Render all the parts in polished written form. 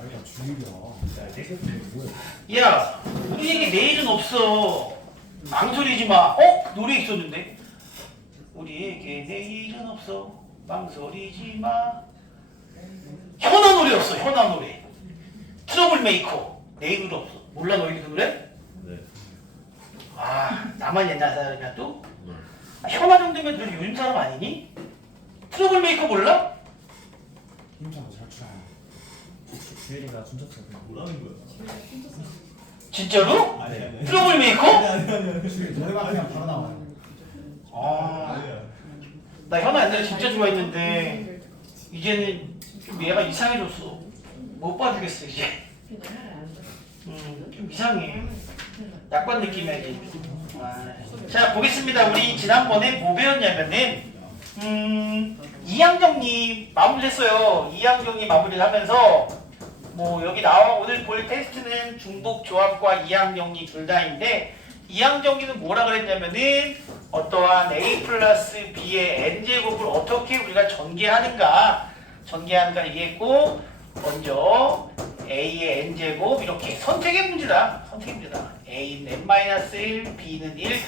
나이가 중이야. 뭐야? 야, 우리에게 내일은 없어. 망설이지 마. 노래 있었는데. 우리에게 내일은 없어. 망설이지 마. 현아 노래였어. 현아 노래. 트러블 메이커. 내일은 없어. 몰라 너희들 그 노래? 네. 아, 나만 옛날 사람이야 또? 현아 정도면 너 요즘 사람 아니니? 트러블 메이커 몰라? 힘차고 잘 추라. 주일이가 춤췄어. 뭐라는 거야? 진짜로? 아니. 트러블 메이커? 주일 노래방 그냥 바로 나와요. 아, 나 현아 옛날에 진짜 좋아했는데 이제는 좀 얘가 이상해졌어. 못 봐주겠어 이제. 좀 이상해. 약관 느낌이야 이제. 자 보겠습니다. 우리 지난번에 뭐 배웠냐면은 2항정리 마무리했어요. 2항정리 마무리를 하면서 뭐 여기 나와 오늘 볼 테스트는 중복 조합과 2항정리 둘 다인데 2항정리는 뭐라 그랬냐면은 어떠한 a 플러스 b의 n제곱을 어떻게 우리가 전개하는가 얘기했고 먼저 a의 n제곱 이렇게 선택의 문제다. a는 n-1, b는 1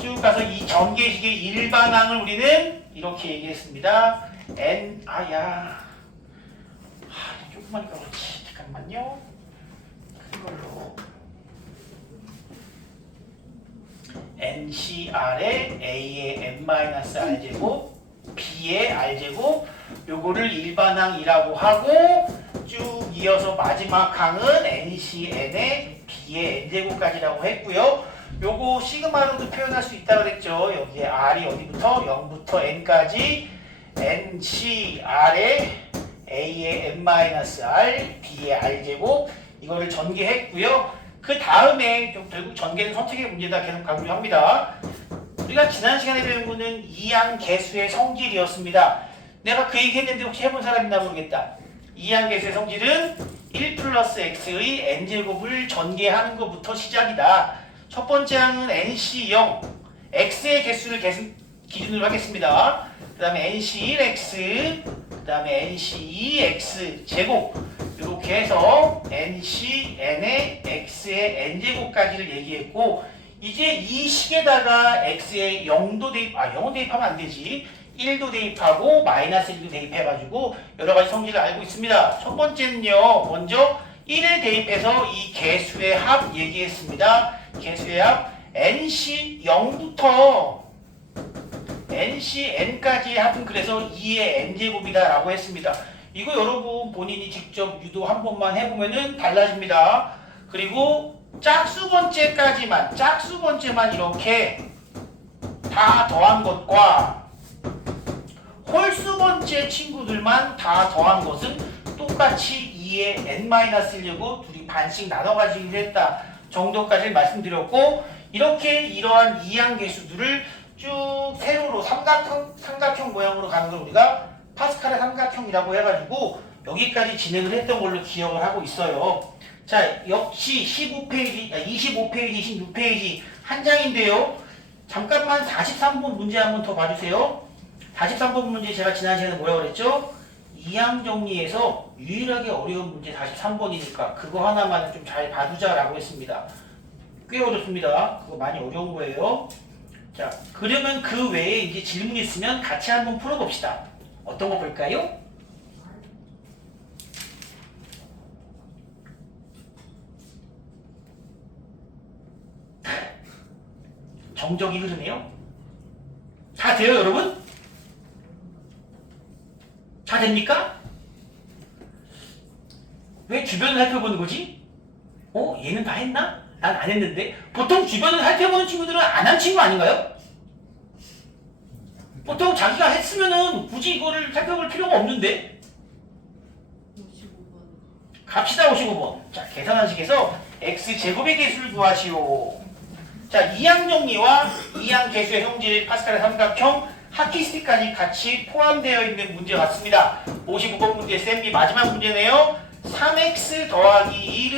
쭉 가서 이 전개식의 일반항을 우리는 이렇게 얘기했습니다. 조금만니까 그렇지. 잠깐만요. 그걸로 NCR의 A의 n-r제곱 B의 r제곱 요거를 일반항이라고 하고 쭉 이어서 마지막 항은 NCN의 B의 n제곱까지라고 했고요. 요거 시그마로도 표현할 수 있다고 그랬죠. 여기에 r이 어디부터? 0부터 n까지 NCR의 A의 n-r, B의 r제곱 이거를 전개했고요. 그 다음에 좀 결국 전개는 선택의 문제다 계속 강조합니다. 우리가 지난 시간에 배운 거는 이항계수의 성질이었습니다. 내가 그 얘기 했는데 혹시 해본 사람 있나 모르겠다. 이항계수의 성질은 1 플러스 x의 n제곱을 전개하는 것부터 시작이다. 첫 번째 항은 nc0, x의 개수를 기준으로 하겠습니다. 그 다음에 nc1x, 그 다음에 nc2x 제곱 이렇게 해서 ncn의 x의 n제곱까지를 얘기했고 이제 이 식에다가 x의 0도 대입, 0도 대입하면 안 되지. 1도 대입하고 마이너스 1도 대입해가지고 여러 가지 성질을 알고 있습니다. 첫 번째는요, 먼저 1을 대입해서 이 개수의 합 얘기했습니다. 개수의 합 nc 0부터 ncn까지의 합은 그래서 2의 n제곱이다 라고 했습니다. 이거 여러분 본인이 직접 유도 한 번만 해보면은 달라집니다. 그리고 짝수 번째만 이렇게 다 더한 것과 홀수 번째 친구들만 다 더한 것은 똑같이 2의 n-1려고 둘이 반씩 나눠가지고 했다 정도까지 말씀드렸고 이렇게 이러한 이항계수들을 쭉 세로로 삼각형 모양으로 가는 걸 우리가 파스칼의 삼각형이라고 해가지고 여기까지 진행을 했던 걸로 기억을 하고 있어요. 자, 역시 25페이지, 26페이지 한 장인데요. 잠깐만 43번 문제 한번 더 봐주세요. 43번 문제 제가 지난 시간에 뭐라고 그랬죠? 이항 정리에서 유일하게 어려운 문제 43번이니까 그거 하나만은 좀 잘 봐두자라고 했습니다. 꽤 어렵습니다. 그거 많이 어려운 거예요. 자, 그러면 그 외에 이제 질문 있으면 같이 한번 풀어봅시다. 어떤 거 볼까요? 정적이 흐르네요. 다 돼요, 여러분? 다 됩니까? 왜 주변을 살펴보는 거지? 얘는 다 했나? 난 안 했는데. 보통 주변을 살펴보는 친구들은 안 한 친구 아닌가요? 보통 자기가 했으면은 굳이 이거를 살펴볼 필요가 없는데. 55번. 갑시다, 55번. 자, 계산한식에서 x제곱의 개수를 구하시오. 자, 이항정리와 이항계수의 성질, 파스칼의 삼각형, 하키스틱까지 같이 포함되어 있는 문제 같습니다. 55번 문제 쌤비 마지막 문제네요. 3x 더하기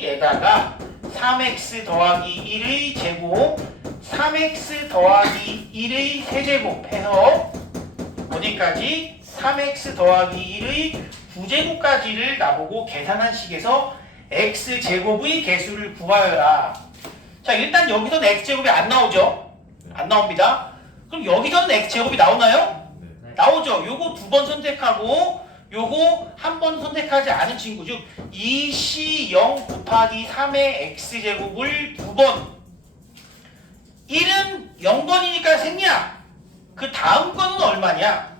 1의에다가 3x 더하기 1의 제곱 3x 더하기 1의 세제곱 해서 어디까지? 3x 더하기 1의 9제곱까지를 나보고 계산한 식에서 x제곱의 개수를 구하여라. 자, 일단 여기서는 x제곱이 안 나오죠? 안 나옵니다. 그럼 여기서는 x제곱이 나오나요? 네. 나오죠. 요거 2번 선택하고 요거 한 번 선택하지 않은 친구, 즉 2C0 곱하기 3의 x제곱을 2번, 1은 0번이니까 생략. 그 다음 거는 얼마냐?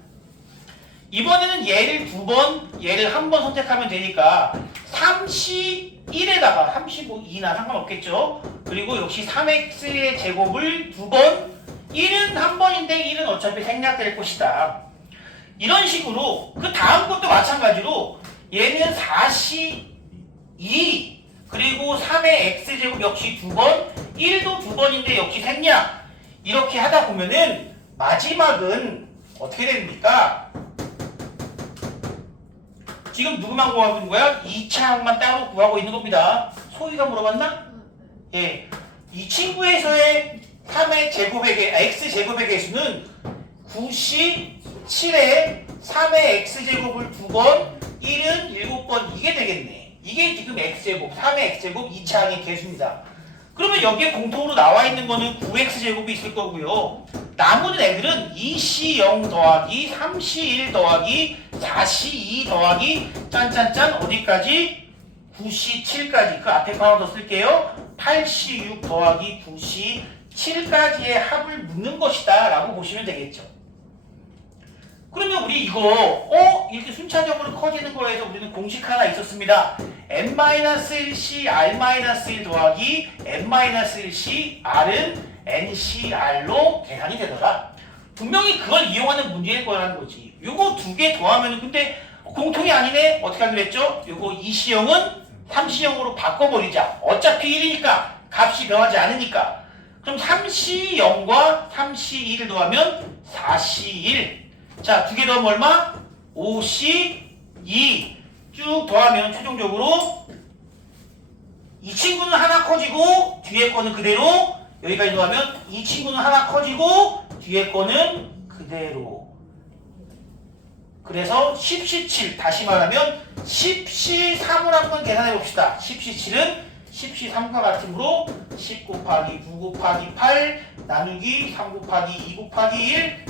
이번에는 얘를 2번, 얘를 한 번 선택하면 되니까 3C1에다가 35, 2나 상관없겠죠? 그리고 역시 3x의 제곱을 2번, 1은 한 번인데 1은 어차피 생략될 것이다. 이런 식으로 그 다음 것도 마찬가지로 얘는 4C2 그리고 3의 x제곱 역시 2번, 1도 2번인데 역시 생략. 이렇게 하다 보면은 마지막은 어떻게 됩니까? 지금 누구만 구하고 있는 거야? 2차항만 따로 구하고 있는 겁니다. 소희가 물어봤나? 예. 이 친구에서의 3의 제곱의 x제곱의 개수는 9C 7에 3의 x제곱을 2번, 1은 7번, 이게 되겠네. 이게 지금 x제곱, 3의 x제곱 2차항의 개수입니다. 그러면 여기에 공통으로 나와 있는 거는 9x제곱이 있을 거고요. 나머지 애들은 2C0 더하기 3C1 더하기 4C2 더하기 짠짠짠 어디까지? 9C7까지. 그 앞에 거 하나 더 쓸게요. 8C6 더하기 9C7까지의 합을 묻는 것이다 라고 보시면 되겠죠. 그러면 우리 이거 이렇게 순차적으로 커지는 거에서 우리는 공식 하나 있었습니다. n-1c r-1 더하기 n-1c r은 ncr로 계산이 되더라. 분명히 그걸 이용하는 문제일 거라는 거지. 요거 두 개 더하면은 근데 공통이 아니네. 어떻게 하기로 했죠? 요거 2C0은 3C0으로 바꿔버리자. 어차피 1이니까 값이 변하지 않으니까. 그럼 3C0과 3C1을 더하면 4C1. 자, 두 개 더하면 얼마? 5C2 쭉 더하면 최종적으로 이 친구는 하나 커지고 뒤에 거는 그대로, 여기까지 더하면 이 친구는 하나 커지고 뒤에 거는 그대로. 그래서 10C7, 다시 말하면 10C3을 한번 계산해 봅시다. 10C7은 10C3과 같으므로 10 곱하기 9 곱하기 8 나누기 3 곱하기 2 곱하기 1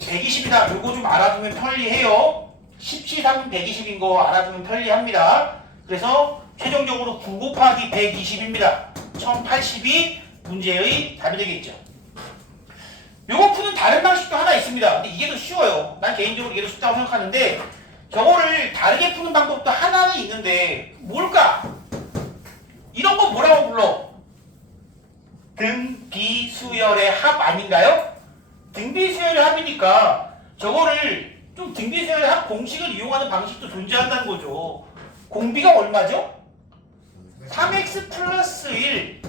120이다. 요거 좀 알아두면 편리해요. 10C3은 120인 거 알아두면 편리합니다. 그래서 최종적으로 9 곱하기 120입니다. 1080이 문제의 답이 되겠죠. 요거 푸는 다른 방식도 하나 있습니다. 근데 이게 더 쉬워요. 난 개인적으로 이게 더 쉽다고 생각하는데 저거를 다르게 푸는 방법도 하나는 있는데 뭘까? 이런 거 뭐라고 불러? 등비수열의 합 아닌가요? 등비수열의 합이니까 저거를 좀 등비수열의 합 공식을 이용하는 방식도 존재한다는 거죠. 공비가 얼마죠? 3x 플러스 1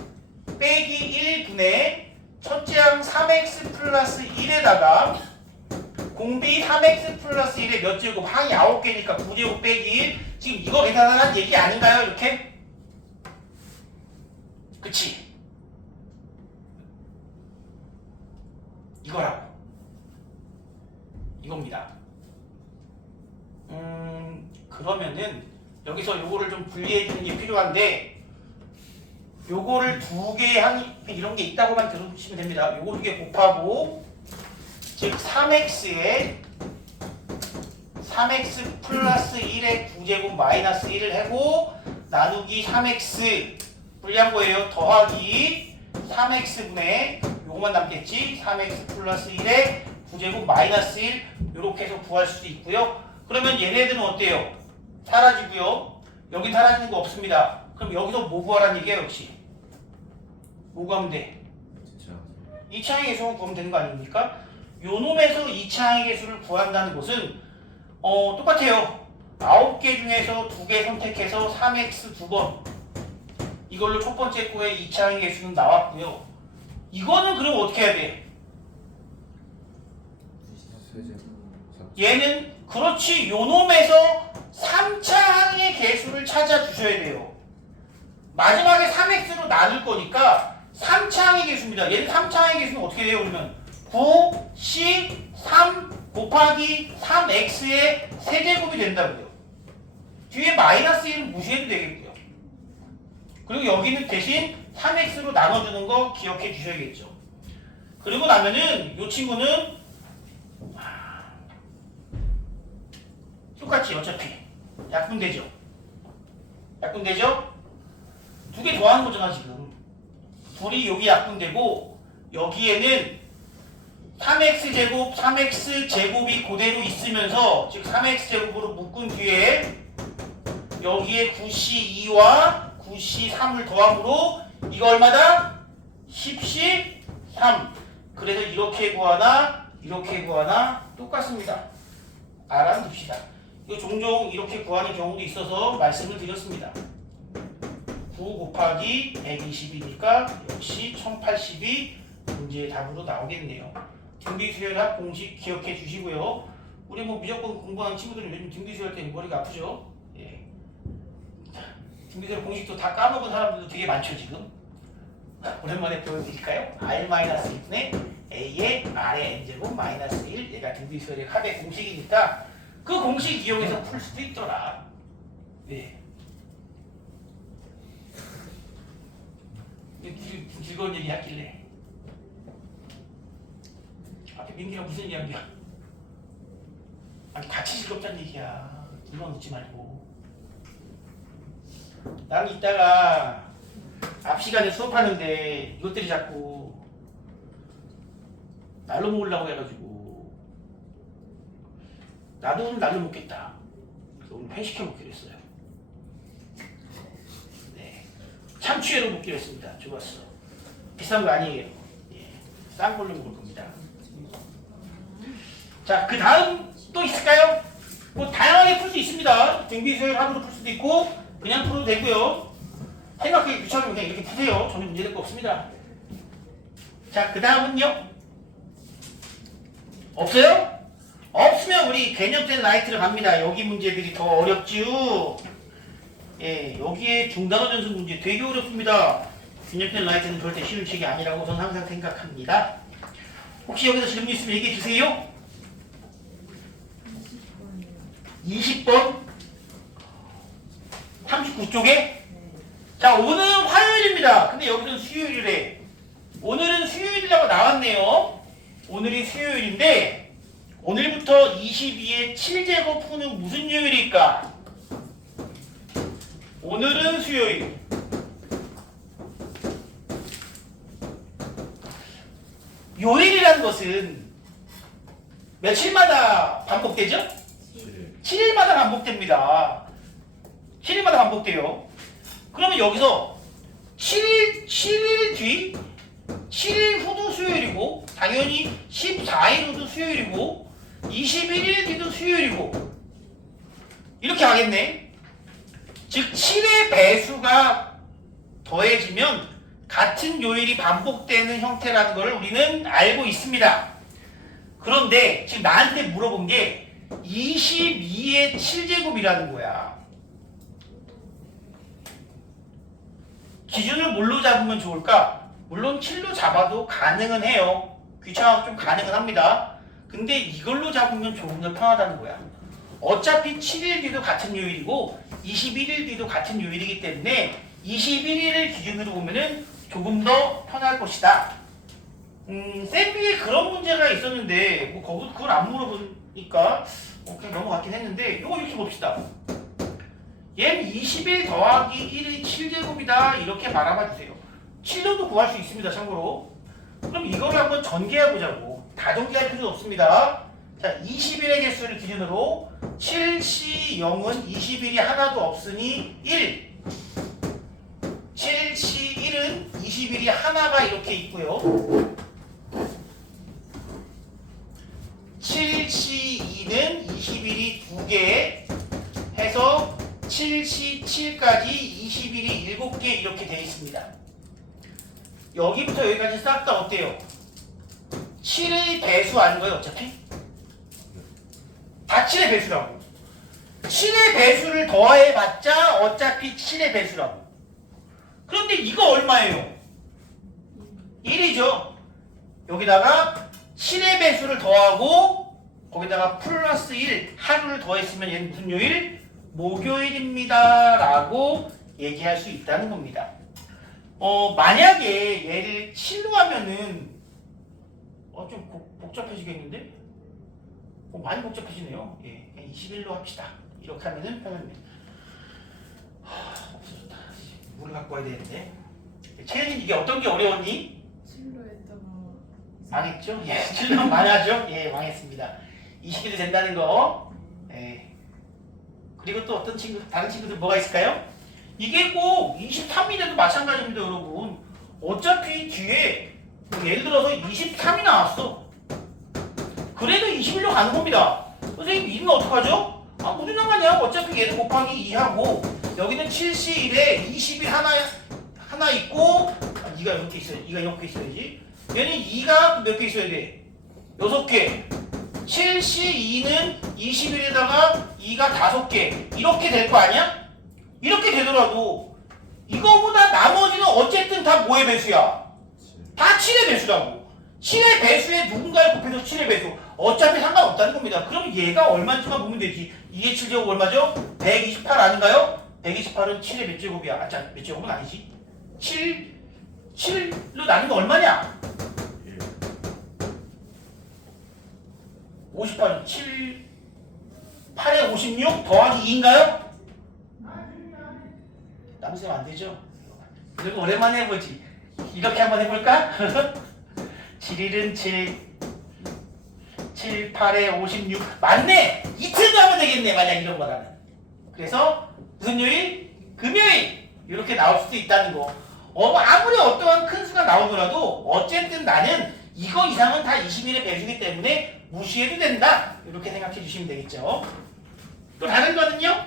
빼기 1분의 첫째 항 3x 플러스 1에다가 공비 3x 플러스 1에 몇 제곱? 항이 9개니까 9제곱 빼기 1. 지금 이거 계산하는 얘기 아닌가요? 이렇게? 그치? 이거라고. 이겁니다. 그러면은 여기서 요거를 좀 분리해 주는 게 필요한데 요거를 두 개 항이 이런 게 있다고만 들어주시면 됩니다. 요거 두 개 곱하고 즉 3x에 3x 플러스 1에 9제곱 마이너스 1을 하고 나누기 3x 불리한 거예요. 더하기 3x분의 요거만 남겠지. 3x 플러스 1에 9제곱 마이너스 1 요렇게 해서 구할 수도 있고요. 그러면 얘네들은 어때요? 사라지고요. 여기 사라지는 거 없습니다. 그럼 여기서 뭐 구하라는 얘기예요? 역시 뭐 구하면 돼? 2차항의 개수만 구하면 되는 거 아닙니까? 요 놈에서 2차항의 개수를 구한다는 것은 똑같아요. 9개 중에서 2개 선택해서 3x 2번 이걸로 첫 번째 거에 2차항의 개수는 나왔고요. 이거는 그럼 어떻게 해야 돼? 얘는 그렇지 요 놈에서 3차항의 개수를 찾아주셔야 돼요. 마지막에 3x로 나눌 거니까 3차항의 개수입니다. 얘는 3차항의 개수는 어떻게 돼요? 그러면 9, C, 3, 곱하기 3x의 세제곱이 된다고요. 뒤에 마이너스 1은 무시해도 되겠고요. 그리고 여기는 대신 3x로 나눠주는 거 기억해 주셔야겠죠. 그리고 나면은 이 친구는 똑같이 어차피 약분되죠. 약분되죠? 두 개 더하는 거잖아 지금. 둘이 여기 약분되고 여기에는 3x제곱, 3x제곱이 그대로 있으면서 즉 3x제곱으로 묶은 뒤에 여기에 9c2와 9c3을 더함으로 이거 얼마다? 10c3. 그래서 이렇게 구하나 이렇게 구하나 똑같습니다. 알아둡시다. 이거 종종 이렇게 구하는 경우도 있어서 말씀을 드렸습니다. 9 곱하기 120이니까 역시 1080이 문제의 답으로 나오겠네요. 등비수열합 공식 기억해 주시고요. 우리 뭐 무조건 공부하는 친구들은 요즘 등비수열 때문에 머리가 아프죠? 예. 등비수열 공식도 다 까먹은 사람들도 되게 많죠 지금. 오랜만에 보여드릴까요? R-1분의 A의 R의 N제곱 마이너스 1 얘가 등비수열의 합의 공식이니까 그 공식 이용해서 풀 수도 있더라. 예. 즐거운 얘기 하길래 앞에 민기가 무슨 이야기야? 아니 같이 즐겁다는 얘기야. 이만 웃지 말고. 나는 이따가 앞 시간에 수업하는데 이것들이 자꾸 날로 먹으려고 해가지고 나도 오늘 날로 먹겠다. 그래서 오늘 회 시켜 먹기로 했어요. 네, 참치회로 먹기로 했습니다. 좋았어. 비싼 거 아니에요. 예, 싼 걸로 먹을 겁니다. 자, 그 다음 또 있을까요? 뭐 다양하게 풀 수 있습니다. 등비수열 합으로 풀 수도 있고 그냥 풀어도 되고요. 생각하기 귀찮으면 그냥 이렇게 푸세요. 전혀 문제될 거 없습니다. 자, 그 다음은요? 없어요? 없으면 우리 개념된 라이트를 갑니다. 여기 문제들이 더 어렵죠? 예, 여기에 중단어 전수 문제 되게 어렵습니다. 개념된 라이트는 절대 쉬운 책이 아니라고 저는 항상 생각합니다. 혹시 여기서 질문 있으면 얘기해 주세요. 20번 39쪽에 자, 오늘은 화요일입니다. 근데 여기는 수요일이래. 오늘은 수요일이라고 나왔네요. 오늘이 수요일인데 오늘부터 22의 7제곱 푸는 무슨 요일일까? 오늘은 수요일. 요일이라는 것은 며칠마다 반복되죠? 7일마다 반복됩니다. 7일마다 반복돼요. 그러면 여기서 7일 뒤, 7일 후도 수요일이고, 당연히 14일 후도 수요일이고, 21일 뒤도 수요일이고, 이렇게 하겠네. 즉, 7의 배수가 더해지면 같은 요일이 반복되는 형태라는 걸 우리는 알고 있습니다. 그런데 지금 나한테 물어본 게 22의 7제곱이라는 거야. 기준을 뭘로 잡으면 좋을까? 물론 7로 잡아도 가능은 해요. 귀찮아서 좀 가능은 합니다. 근데 이걸로 잡으면 조금 더 편하다는 거야. 어차피 7일 뒤도 같은 요일이고 21일 뒤도 같은 요일이기 때문에 21일을 기준으로 보면은 조금 더 편할 것이다. 쌤비에 그런 문제가 있었는데 뭐 거기서 그걸 안 물어보니까 그냥 넘어갔긴 했는데 이거 이렇게 봅시다. 얘는 20일 더하기 1이 7제곱이다 이렇게 말아봐 주세요. 7로도 구할 수 있습니다. 참고로. 그럼 이거를 한번 전개해 보자고. 다 전개할 필요 없습니다. 자, 20일의 개수를 기준으로 7C0은 20일이 하나도 없으니 1. 7C1은 20일이 하나가 이렇게 있고요. 7C2는 20일이 2개 해서 7C7까지 20일이 7개 이렇게 되어 있습니다. 여기부터 여기까지 싹 다 어때요? 7의 배수 아닌가요 어차피? 다 7의 배수라고. 7의 배수를 더해봤자 어차피 7의 배수라고. 그런데 이거 얼마예요? 1이죠. 여기다가 7의 배수를 더하고 거기다가 플러스 1 하루를 더했으면 얘는 무슨 요일? 목요일입니다 라고 얘기할 수 있다는 겁니다. 만약에 얘를 7로 하면은 좀 복잡해지겠는데? 많이 복잡해지네요. 예, 21로 합시다. 이렇게 하면은 편합니다. 없어졌다. 물을 갖고 와야 되는데. 채연이 이게 어떤 게 어려웠니? 7로 했다가 망했죠? 예, 7로 망하죠? 예, 망했습니다. 20일이 된다는 거. 예. 그리고 또 어떤 다른 친구들 뭐가 있을까요? 이게 꼭 23일에도 마찬가지입니다, 여러분. 어차피 뒤에 예를 들어서 23이 나왔어. 그래도 21로 가는 겁니다. 선생님, 이는 어떡하죠? 무슨 상관이야? 어차피 얘는 곱하기 2하고 여기는 7C1에 20일 하나 있고 2가 이렇게 있어야 2가 이렇게 있어야지. 얘는 2가 몇 개 있어야 돼? 6개. 7C2는 20일에다가 2가 5개. 이렇게 될 거 아니야? 이렇게 되더라도 이거보다 나머지는 어쨌든 다 뭐의 배수야? 다 7의 배수라고. 7의 배수에 누군가를 곱해서 7의 배수. 어차피 상관없다는 겁니다. 그럼 얘가 얼마인지만 보면 되지. 2의 7제곱 얼마죠? 128 아닌가요? 128은 7의 몇 제곱이야? 몇 제곱은 아니지. 7로 나누면 얼마냐? 58은 7, 8에 56 더하기 2인가요? 남으면 안 되죠? 그리고 오랜만에 해보지. 이렇게 한번 해볼까? 7일은 7, 8에 56. 맞네! 이틀도 하면 되겠네, 만약 이런 거라면. 그래서 무슨 요일? 금요일! 이렇게 나올 수도 있다는 거. 아무리 어떠한 큰 수가 나오더라도 어쨌든 나는 이거 이상은 다 20일의 배수기 때문에 무시해도 된다. 이렇게 생각해 주시면 되겠죠. 또 다른 거는요?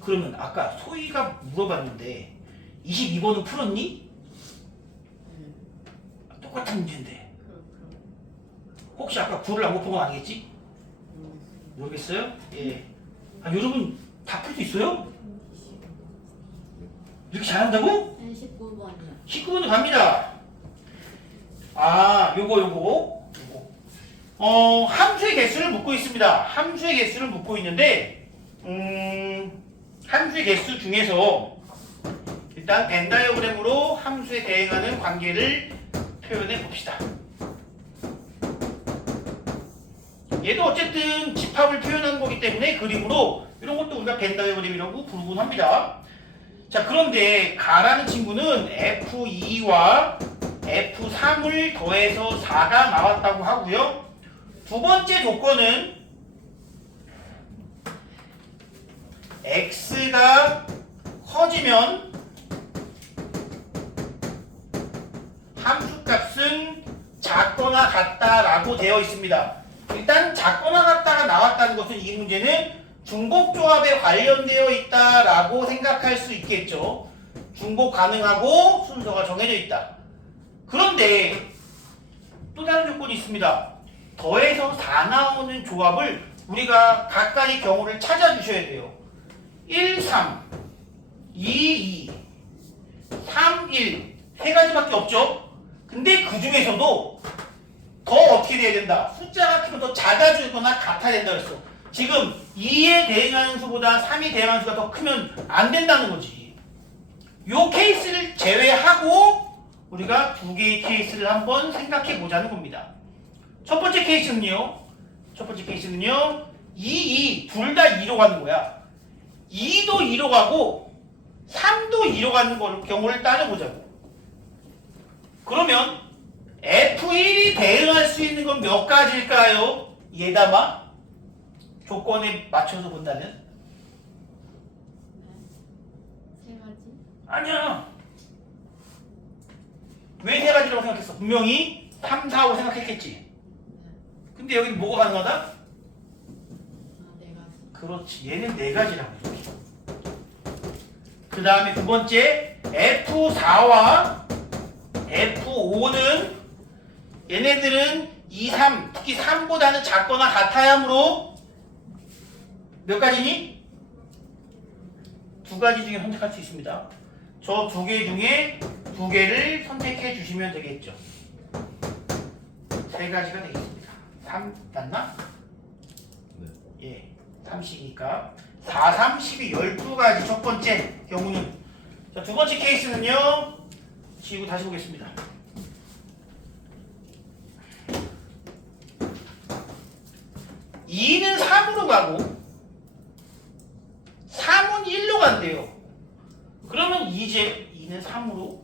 그러면 아까 소희가 물어봤는데 22번은 풀었니? 똑같은 문제인데 혹시 아까 9를 안 곱한 건 아니겠지? 모르겠어요? 예. 여러분 다 풀 수 있어요? 이렇게 잘한다고? 19번이요. 19번도 갑니다. 요거. 함수의 개수를 묻고 있습니다. 함수의 개수를 묻고 있는데 함수의 개수 중에서 일단 벤 다이어그램으로 함수에 대응하는 관계를 표현해 봅시다. 얘도 어쨌든 집합을 표현하는 거기 때문에 그림으로 이런 것도 우리가 벤 다이어그램이라고 부르곤 합니다. 자, 그런데 가라는 친구는 F2와 F3을 더해서 4가 나왔다고 하고요. 두 번째 조건은 X가 커지면 함수값은 작거나 같다라고 되어 있습니다. 일단 작거나 같다가 나왔다는 것은 이 문제는 중복조합에 관련되어 있다라고 생각할 수 있겠죠. 중복 가능하고 순서가 정해져 있다. 그런데 또 다른 조건이 있습니다. 더해서 4 나오는 조합을 우리가 각각의 경우를 찾아주셔야 돼요. 1, 3, 2, 2, 3, 1 세 가지밖에 없죠. 근데 그 중에서도 더 어떻게 돼야 된다? 숫자가 크면 더 작아지거나 같아야 된다 그랬어. 지금 2에 대응하는 수보다 3이 대응하는 수가 더 크면 안 된다는 거지. 요 케이스를 제외하고 우리가 두 개의 케이스를 한번 생각해 보자는 겁니다. 첫 번째 케이스는요. 2, 둘 다 2로 가는 거야. 2도 2로 가고 3도 2로 가는 경우를 따져보자고. 그러면 F1이 대응할 수 있는 건 몇 가지일까요? 예담아? 조건에 맞춰서 본다면? 세 가지? 아니야. 왜 세 가지라고 생각했어? 분명히 3, 4, 5 생각했겠지. 근데 여기는 뭐가 가능하다? 네 가지. 그렇지. 얘는 네 가지라고. 그 다음에 두 번째 F4와 F5는 얘네들은 2, 3, 특히 3보다는 작거나 같아야 하므로 몇 가지니? 두 가지 중에 선택할 수 있습니다. 저 두 개 중에 두 개를 선택해 주시면 되겠죠. 세 가지가 되겠습니다. 3 맞나? 예, 3씩이니까 4, 3, 12, 12가지 첫 번째 경우는. 자, 두 번째 케이스는요. 지우고 다시 보겠습니다. 2는 3으로 가고 3은 1로 간대요. 그러면 이제 2는 3으로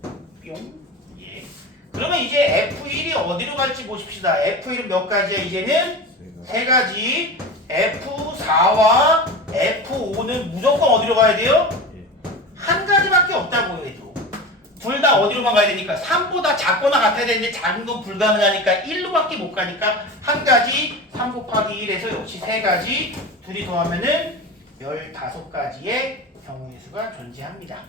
뿅. 예. 그러면 이제 F1이 어디로 갈지 보십시다. F1은 몇 가지야? 이제는 세 가지. F4와 F5는 무조건 어디로 가야 돼요? 한 가지밖에 없다고 해도. 둘 다 어디로만 가야 되니까 3보다 작거나 같아야 되는데 작은 건 불가능하니까 1로밖에 못 가니까 한 가지 3 곱하기 1에서 역시 세 가지 둘이 더하면은 15가지의 경우의 수가 존재합니다.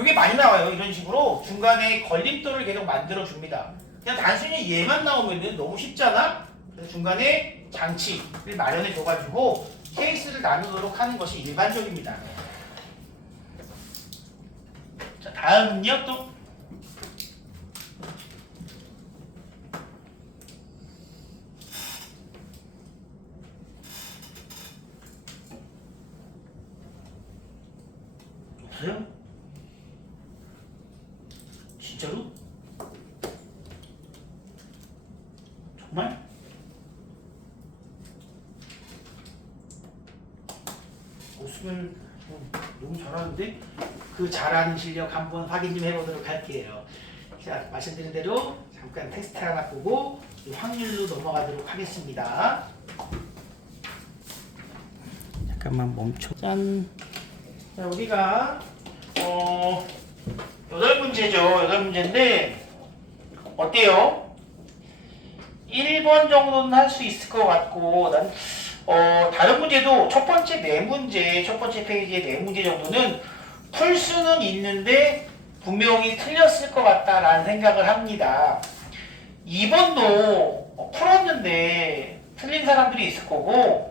이게 많이 나와요. 이런 식으로 중간에 걸림돌을 계속 만들어 줍니다. 그냥 단순히 얘만 나오면은 너무 쉽잖아. 그래서 중간에 장치를 마련해 줘가지고 케이스를 나누도록 하는 것이 일반적입니다. 자, 다음은요 또 없어요? 진짜로? 정말? 없으면 너무 잘하는데? 그 잘하는 실력 한번 확인 좀 해보도록 할게요. 자, 말씀드린 대로 잠깐 테스트 하나 보고 확률로 넘어가도록 하겠습니다. 잠깐만 멈춰. 짠. 자, 우리가 8문제죠. 8문제인데 어때요? 1번 정도는 할 수 있을 것 같고 난 다른 문제도 첫 번째 4문제, 첫 번째 페이지의 4문제 정도는 풀 수는 있는데 분명히 틀렸을 것 같다라는 생각을 합니다. 2번도 풀었는데 틀린 사람들이 있을 거고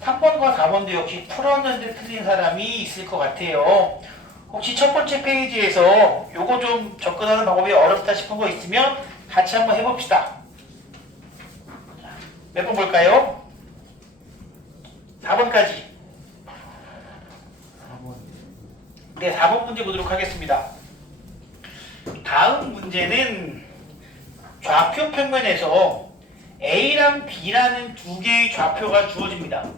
3번과 4번도 역시 풀었는데 틀린 사람이 있을 것 같아요. 혹시 첫 번째 페이지에서 요거 좀 접근하는 방법이 어렵다 싶은 거 있으면 같이 한번 해봅시다. 몇 번 볼까요? 4번까지. 4번. 네, 4번 문제 보도록 하겠습니다. 다음 문제는 좌표 평면에서 A랑 B라는 두 개의 좌표가 주어집니다.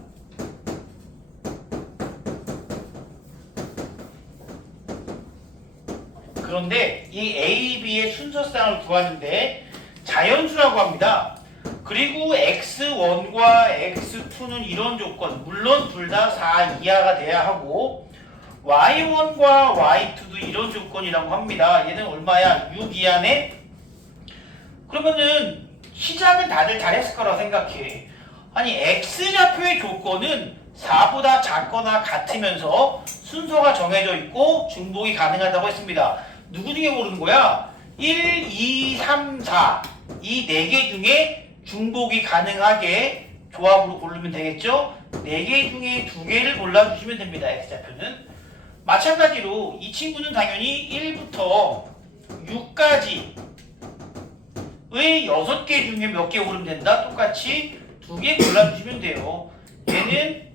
그런데 이 A, B의 순서쌍을 구하는데 자연수라고 합니다. 그리고 x1과 x2는 이런 조건, 물론 둘 다 4 이하가 돼야 하고 y1과 y2도 이런 조건이라고 합니다. 얘는 얼마야? 6 이하네? 그러면은 시작은 다들 잘했을 거라고 생각해. 아니 x좌표의 조건은 4보다 작거나 같으면서 순서가 정해져 있고 중복이 가능하다고 했습니다. 누구 중에 고르는 거야? 1, 2, 3, 4 이 4개 중에 중복이 가능하게 조합으로 고르면 되겠죠? 4개 중에 2개를 골라주시면 됩니다. x좌표는. 마찬가지로 이 친구는 당연히 1부터 6까지의 6개 중에 몇 개 고르면 된다? 똑같이 2개 골라주시면 돼요. 얘는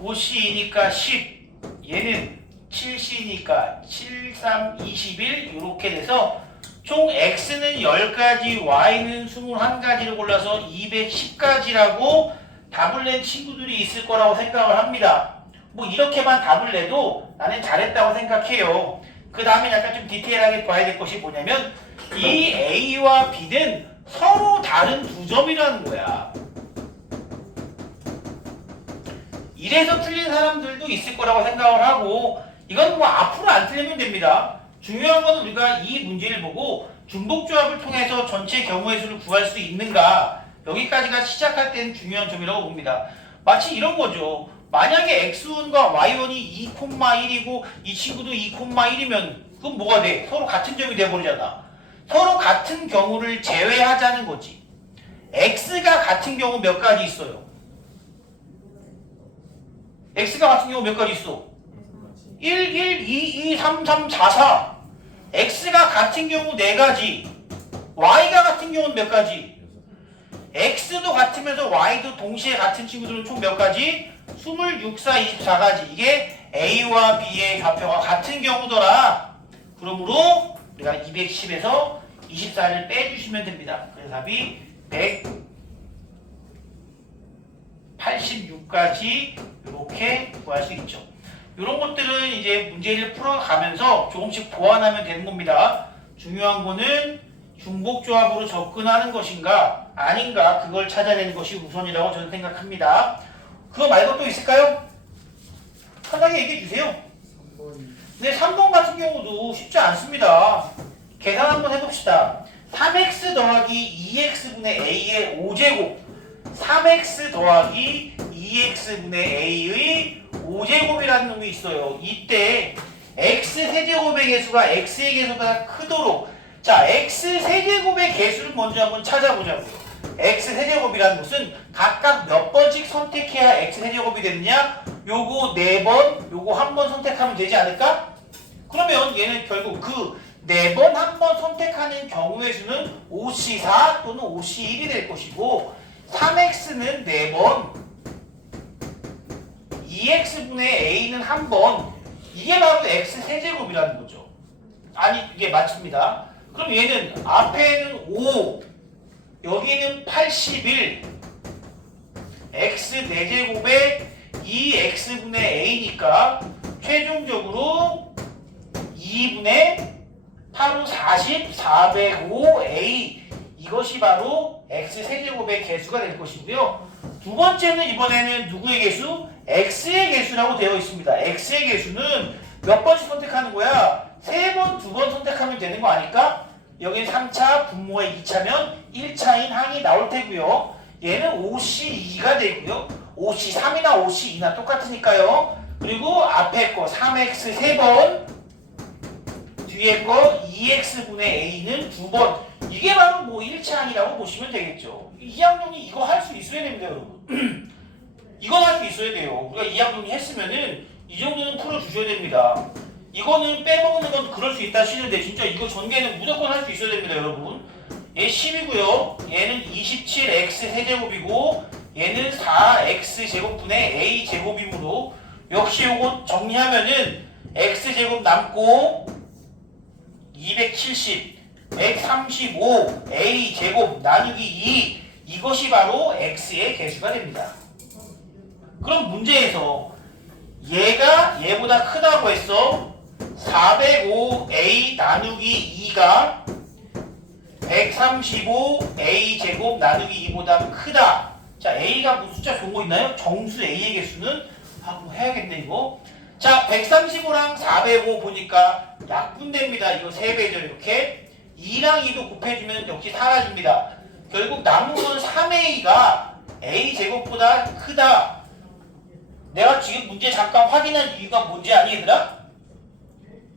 5C이니까 10, 얘는 7C니까 7, 3, 21 이렇게 돼서 총 X는 10가지, Y는 21가지를 골라서 210가지라고 답을 낸 친구들이 있을 거라고 생각을 합니다. 뭐 이렇게만 답을 내도 나는 잘했다고 생각해요. 그 다음에 약간 좀 디테일하게 봐야 될 것이 뭐냐면 이 A와 B는 서로 다른 두 점이라는 거야. 이래서 틀린 사람들도 있을 거라고 생각을 하고 이건 뭐 앞으로 안 틀리면 됩니다. 중요한 건 우리가 이 문제를 보고 중복조합을 통해서 전체 경우의 수를 구할 수 있는가 여기까지가 시작할 때는 중요한 점이라고 봅니다. 마치 이런 거죠. 만약에 x1과 y1이 2,1이고 이 친구도 2,1이면 그건 뭐가 돼? 서로 같은 점이 돼버리잖아. 서로 같은 경우를 제외하자는 거지. x가 같은 경우 몇 가지 있어요? x가 같은 경우 몇 가지 있어? 1, 1, 2, 2, 3, 3, 4, 4 x가 같은 경우 4가지, y가 같은 경우는 몇 가지? x도 같으면서 y도 동시에 같은 친구들은 총 몇 가지? 26, 4, 24가지. 이게 a와 b의 좌표가 같은 경우더라. 그러므로 우리가 210에서 24를 빼주시면 됩니다. 그래서 답이 186까지 이렇게 구할 수 있죠. 이런 것들은 이제 문제를 풀어가면서 조금씩 보완하면 되는 겁니다. 중요한 거는 중복조합으로 접근하는 것인가 아닌가 그걸 찾아내는 것이 우선이라고 저는 생각합니다. 그거 말고 또 있을까요? 편하게 얘기해 주세요. 근데 3번 같은 경우도 쉽지 않습니다. 계산 한번 해봅시다. 3x 더하기 2x분의 a의 5제곱 3x 더하기 2x분의 a의 5제곱이라는 놈이 있어요. 이때 x세제곱의 개수가 x의 개수보다 크도록 자 x세제곱의 개수를 먼저 한번 찾아보자고요. x세제곱이라는 것은 각각 몇 번씩 선택해야 x세제곱이 되느냐? 요거 4번, 요거 1번 선택하면 되지 않을까? 그러면 얘는 결국 그 4번 한 번 선택하는 경우의 수는 5c4 또는 5c1이 될 것이고 3x는 4번 2x분의 a는 1번 이게 바로 x세제곱이라는 거죠. 아니 이게 맞습니다. 그럼 얘는 앞에는 5 여기는 81 x 4제곱에 2x분의 a니까 최종적으로 2분의 8호 40 405a 이것이 바로 x세제곱의 개수가 될 것이고요. 두 번째는 이번에는 누구의 개수? x의 개수라고 되어 있습니다. x의 개수는 몇 번씩 선택하는 거야? 3번, 2번 선택하면 되는 거 아닐까? 여기는 3차, 분모가 2차면 1차인 항이 나올 테고요. 얘는 5c2가 되고요. 5c3이나 5c2나 똑같으니까요. 그리고 앞에 거 3x 3번 뒤에 거 2x분의 a는 2번 이게 바로 뭐 1차항이라고 보시면 되겠죠. 2학년이 이거 할 수 있어야 됩니다 여러분. 이건 할 수 있어야 돼요. 우리가 2학년이 했으면은 이 정도는 풀어주셔야 됩니다. 이거는 빼먹는 건 그럴 수 있다 치는데 진짜 이거 전개는 무조건 할 수 있어야 됩니다 여러분. 얘 10이고요. 얘는 27x 세제곱이고 얘는 4x 제곱분의 a 제곱이므로 역시 요거 정리하면은 x 제곱 남고 270 135 a 제곱 나누기 2 이것이 바로 x의 개수가 됩니다. 그럼 문제에서 얘가 얘보다 크다고 했어. 405a 나누기 2가 135a 제곱 나누기 2보다 크다. 자 a가 무슨 숫자 좋은 거 있나요? 정수 a의 개수는 한번 해야겠네 이거. 자 135랑 405 보니까 약분됩니다. 이거 3배죠 이렇게. 2랑 2도 곱해주면 역시 사라집니다. 결국 남은 건 3a가 a 제곱보다 크다. 내가 지금 문제 잠깐 확인한 이유가 뭔지 아니 얘들아?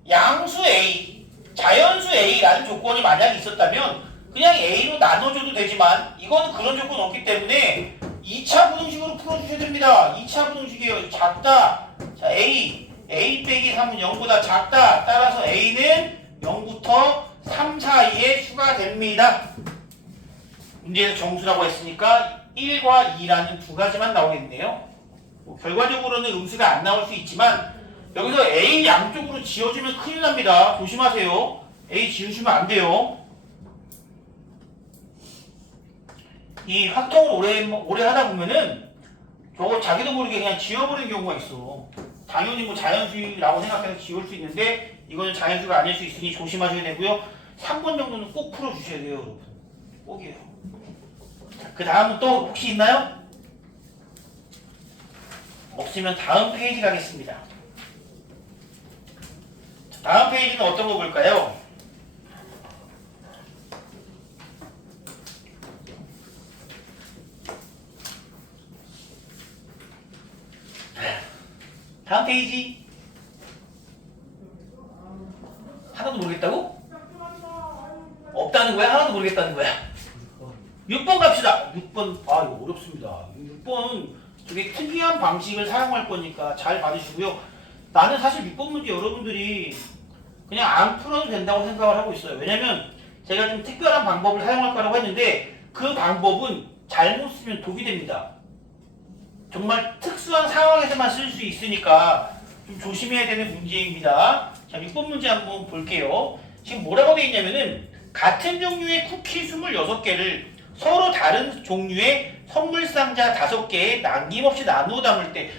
양수 a, 자연수 a라는 조건이 만약 있었다면 그냥 a로 나눠줘도 되지만 이거는 그런 조건 없기 때문에 2차 부등식으로 풀어주셔야 됩니다. 2차 부등식이에요. 작다. 자 a 빼기 3은 0보다 작다. 따라서 a는 0부터 3 사이의 수가 됩니다. 문제에서 정수라고 했으니까 1과 2라는 두 가지만 나오겠네요. 뭐 결과적으로는 음수가 안 나올 수 있지만 여기서 A 양쪽으로 지어주면 큰일 납니다. 조심하세요. A 지우시면 안 돼요. 이 확정을 오래 하다 보면은 저거 자기도 모르게 그냥 지워버리는 경우가 있어. 당연히 뭐 자연수라고 생각해서 지울 수 있는데 이거는 자연수가 아닐 수 있으니 조심하셔야 되고요. 3번 정도는 꼭 풀어주셔야 돼요 여러분. 꼭이에요. 그 다음은 또 혹시 있나요? 없으면 다음 페이지 가겠습니다. 다음 페이지는 어떤 거 볼까요? 다음 페이지 하나도 모르겠다고? 없다는 거야? 하나도 모르겠다는 거야? 6번 갑시다. 6번 아 이거 어렵습니다. 6번 되게 특이한 방식을 사용할 거니까 잘 봐주시고요. 나는 사실 6번 문제 여러분들이 그냥 안 풀어도 된다고 생각을 하고 있어요. 왜냐면 제가 좀 특별한 방법을 사용할 거라고 했는데 그 방법은 잘못 쓰면 독이 됩니다. 정말 특수한 상황에서만 쓸 수 있으니까 좀 조심해야 되는 문제입니다. 자, 6번 문제 한번 볼게요. 지금 뭐라고 되어 있냐면은 같은 종류의 쿠키 26개를 서로 다른 종류의 선물 상자 5개에 남김없이 나누어 담을 때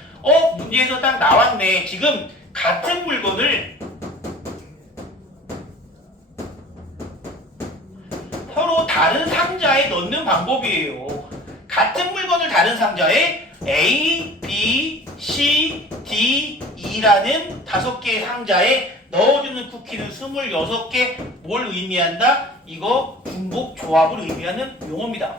문제에서 딱 나왔네. 지금 같은 물건을 서로 다른 상자에 넣는 방법이에요. 같은 물건을 다른 상자에 A, B, C, D, E라는 5개의 상자에 넣어주는 쿠키는 26개. 뭘 의미한다? 이거 중복 조합을 의미하는 용어입니다.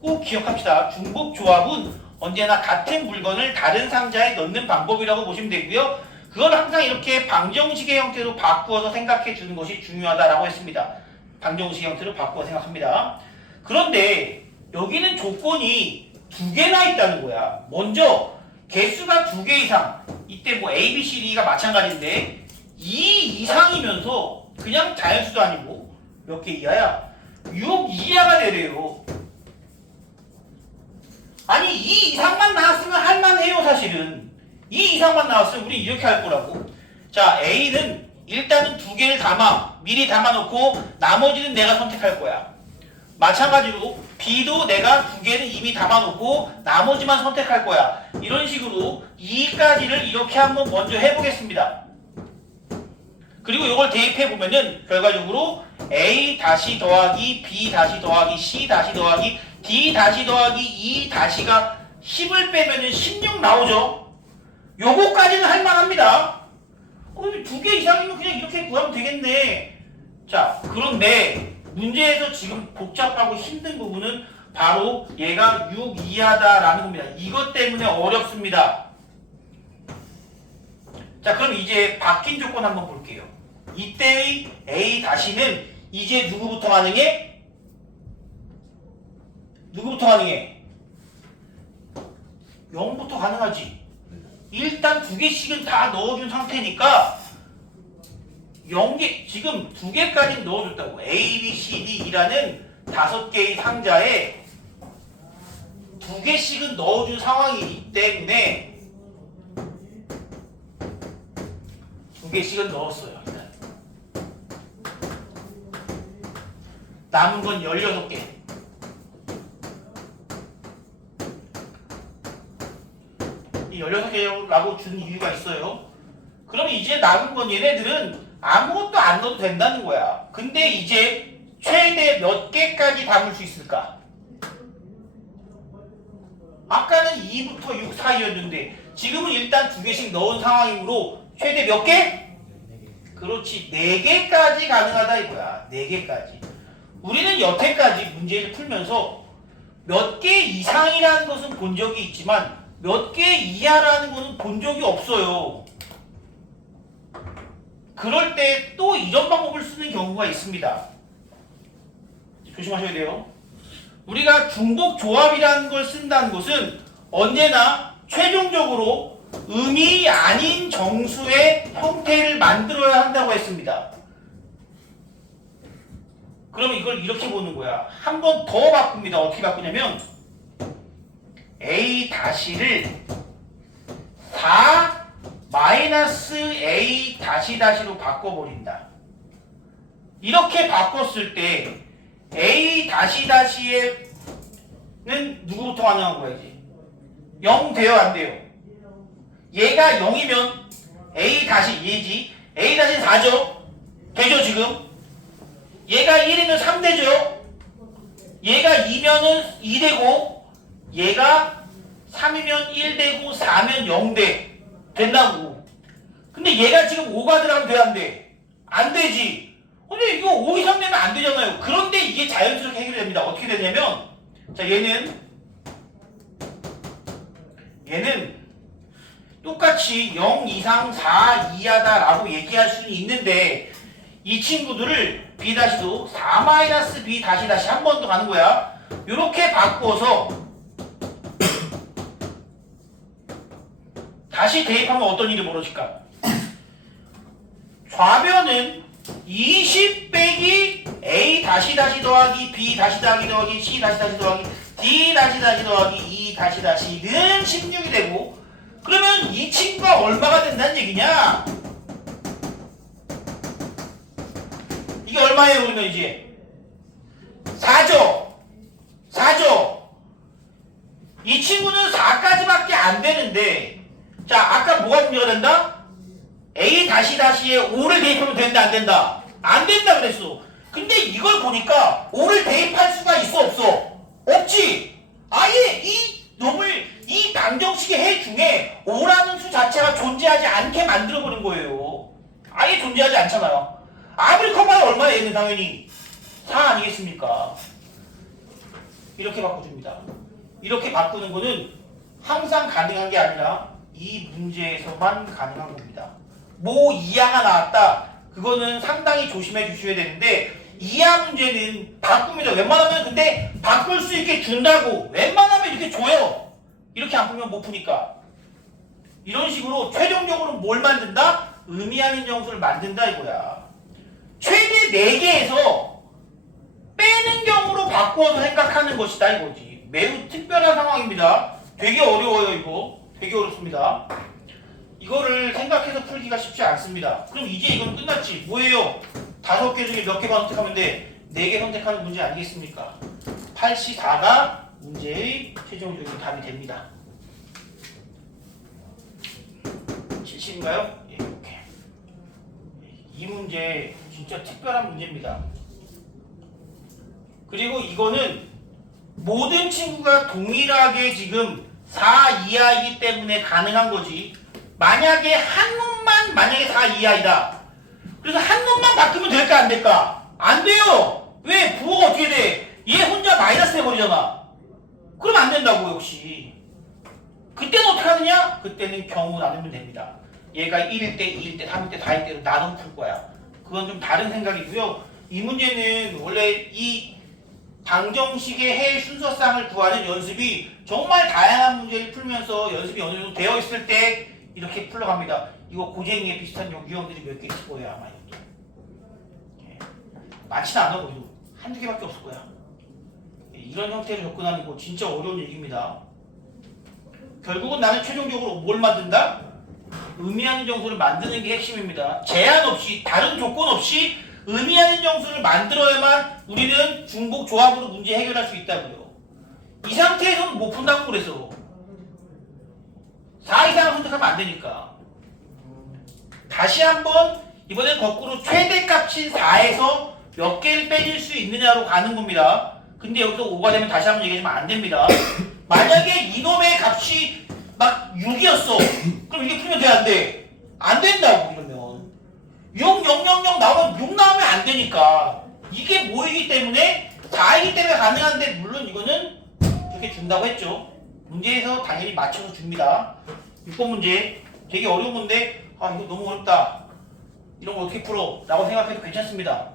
꼭 기억합시다. 중복 조합은 언제나 같은 물건을 다른 상자에 넣는 방법이라고 보시면 되고요. 그걸 항상 이렇게 방정식의 형태로 바꾸어서 생각해 주는 것이 중요하다라고 했습니다. 방정식 형태로 바꾸어 생각합니다. 그런데 여기는 조건이 2개나 있다는 거야. 먼저 개수가 2개 이상. 이때 뭐 A, B, C, D가 마찬가지인데 2 이상이면서 그냥 자연수도 아니고 몇 개 이하야? 6 이하가 되래요. 아니 2 이상만 나왔으면 할만해요. 사실은 2 이상만 나왔으면 우리 이렇게 할 거라고. 자, A는 일단은 2개를 미리 담아놓고 나머지는 내가 선택할 거야. 마찬가지로 B도 내가 2개는 이미 담아놓고 나머지만 선택할 거야. 이런 식으로 2까지를 이렇게 한번 먼저 해보겠습니다. 그리고 이걸 대입해 보면은 결과적으로 A 다시 더하기 B 다시 더하기 C 다시 더하기 D 다시 더하기 E 다시가 10을 빼면은 16 나오죠. 요거까지는 할만합니다. 2개 이상이면 그냥 이렇게 구하면 되겠네. 자, 그런데 문제에서 지금 복잡하고 힘든 부분은 바로 얘가 6 이하다라는 겁니다. 이것 때문에 어렵습니다. 자, 그럼 이제 바뀐 조건 한번 볼게요. 이때의 A 다시는 이제 누구부터 가능해? 누구부터 가능해? 0부터 가능하지. 일단 2개씩은 다 넣어준 상태니까 0개, 지금 2개까지 넣어줬다고. A, B, C, D, E라는 5개의 상자에 2개씩은 넣어준 상황이기 때문에 2개씩은 넣었어요. 일단. 남은 건 16개. 이 16개라고 주는 이유가 있어요. 그럼 이제 남은 건 얘네들은 아무것도 안 넣어도 된다는 거야. 근데 이제 최대 몇 개까지 담을 수 있을까? 아까는 2부터 6 사이였는데 지금은 일단 2개씩 넣은 상황이므로 최대 몇 개? 그렇지, 4개까지 가능하다 이거야. 4개까지. 우리는 여태까지 문제를 풀면서 몇 개 이상이라는 것은 본 적이 있지만 몇 개 이하라는 것은 본 적이 없어요. 그럴 때 또 이런 방법을 쓰는 경우가 있습니다. 조심하셔야 돼요. 우리가 중복 조합이라는 걸 쓴다는 것은 언제나 최종적으로 음이 아닌 정수의 형태를 만들어야 한다고 했습니다. 그러면 이걸 이렇게 보는 거야. 한 번 더 바꿉니다. 어떻게 바꾸냐면 A 다시를 4 마이너스 A 다시 다시로 바꿔버린다. 이렇게 바꿨을 때 A 다시 다시에는 누구부터 가능한 거야 이제? 0 돼요 안 돼요? 얘가 0이면 A 다시 얘지. A 다시 4죠? 되죠 지금? 얘가 1이면 3 되죠? 얘가 2면은 2 되고 얘가 3이면 1 되고 4면 0 돼. 된다고. 근데 얘가 지금 5가 들어가면 돼 안 돼? 안 되지. 근데 이거 5 이상 되면 안 되잖아요. 그런데 이게 자연스럽게 해결이 됩니다. 어떻게 되냐면 자 얘는 똑같이 0 이상 4 이하다 라고 얘기할 수는 있는데 이 친구들을 B 다시도 4 마이너스 B 다시 한 번 더 가는 거야. 요렇게 바꿔서 다시 대입하면 어떤 일이 벌어질까? 좌변은 20 빼기 a 다시 다시 더하기 b 다시 더하기 c 다시 더하기 d 다시 더하기 e 다시는 16이 되고, 그러면 이 친구가 얼마가 된다는 얘기냐? 이게 얼마예요? 그러면 이제 4죠. 4죠. 이 친구는 4까지밖에 안 되는데, 자, 아까 뭐가 문제가 된다? a 다시에 5를 대입하면 된다 안 된다? 안 된다 그랬어. 근데 이걸 보니까 5를 대입할 수가 있어 없어? 없지. 아예 이 방정식의 해 중에 5라는 수 자체가 존재하지 않게 만들어버린 거예요. 아예 존재하지 않잖아요. 아무리 커봐야 얼마나 얘는 당연히 4 아니겠습니까? 이렇게 바꿔줍니다. 이렇게 바꾸는 거는 항상 가능한 게 아니라 이 문제에서만 가능한 겁니다. 뭐 이하가 나왔다. 그거는 상당히 조심해 주셔야 되는데, 이하 문제는 바꿉니다. 웬만하면 근데 바꿀 수 있게 준다고. 웬만하면 이렇게 줘요. 이렇게 안 풀면 못 푸니까. 이런 식으로 최종적으로 뭘 만든다? 의미하는 정수를 만든다 이거야. 최대 4개에서 빼는 경우로 바꾸어서 생각하는 것이다 이거지. 매우 특별한 상황입니다. 되게 어려워요 이거. 되게 어렵습니다. 이거를 생각해서 풀기가 쉽지 않습니다. 그럼 이제 이건 끝났지. 뭐예요? 5개 중에 몇 개만 선택하면 돼? 4개 선택하는 문제 아니겠습니까? 84가 문제의 최종적인 답이 됩니다. 70인가요? 예, 이렇게. 이 문제 진짜 특별한 문제입니다. 그리고 이거는 모든 친구가 동일하게 지금 4 이하이기 때문에 가능한 거지. 만약에 한 놈만 만약에 4 이하이다. 그래서 한 놈만 바꾸면 될까 안 될까? 안 돼요. 왜? 부호가 어떻게 돼? 얘 혼자 마이너스 해버리잖아. 그럼 안 된다고 역시. 그때는 어떻게 하느냐? 그때는 경우 나누면 됩니다. 얘가 1일 때, 2일 때, 3일 때, 4일 때로 나눠 풀 거야. 그건 좀 다른 생각이고요. 이 문제는 원래 이 방정식의 해 순서쌍을 구하는 연습이 정말 다양한 문제를 풀면서 연습이 어느 정도 되어 있을 때 이렇게 풀러갑니다. 이거 고쟁이에 비슷한 유형들이 몇 개 있을 거예요 아마. 예. 많지는 않아 보여도 한두 개밖에 없을 거야. 예. 이런 형태로 접근하는 거 진짜 어려운 얘기입니다. 결국은 나는 최종적으로 뭘 만든다? 의미하는 정수를 만드는 게 핵심입니다. 제한 없이, 다른 조건 없이 의미하는 정수를 만들어야만 우리는 중복 조합으로 문제 해결할 수 있다고요. 이 상태에서는 못 푼다고 그래서 4 이상을 선택하면 안 되니까. 다시 한번 이번엔 거꾸로 최대값인 4에서 몇 개를 빼줄 수 있느냐로 가는 겁니다. 근데 여기서 5가 되면 다시 한번 얘기하지만 안 됩니다. 만약에 이놈의 값이 막 6이었어. 그럼 이게 풀면 돼 안 돼? 안 된다고 이러면. 6, 0, 0, 0 나오면 6 나오면 안 되니까. 이게 뭐이기 때문에 4이기 때문에 가능한데, 물론 이거는 이렇게 준다고 했죠. 문제에서 당연히 맞춰서 줍니다. 6번 문제 되게 어려운 건데, 아 이거 너무 어렵다, 이런 거 어떻게 풀어? 라고 생각해도 괜찮습니다.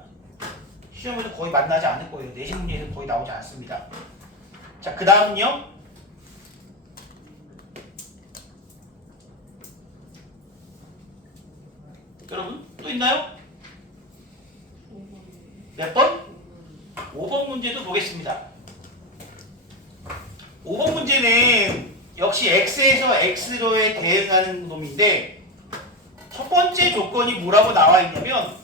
시험에도 거의 만나지 않을 거예요. 내신 문제에서 거의 나오지 않습니다. 자, 그 다음은요. 여러분 또 있나요? 몇 번? 5번 문제도 보겠습니다. 5번 문제는 역시 x에서 x로에 대응하는 놈인데, 첫 번째 조건이 뭐라고 나와 있냐면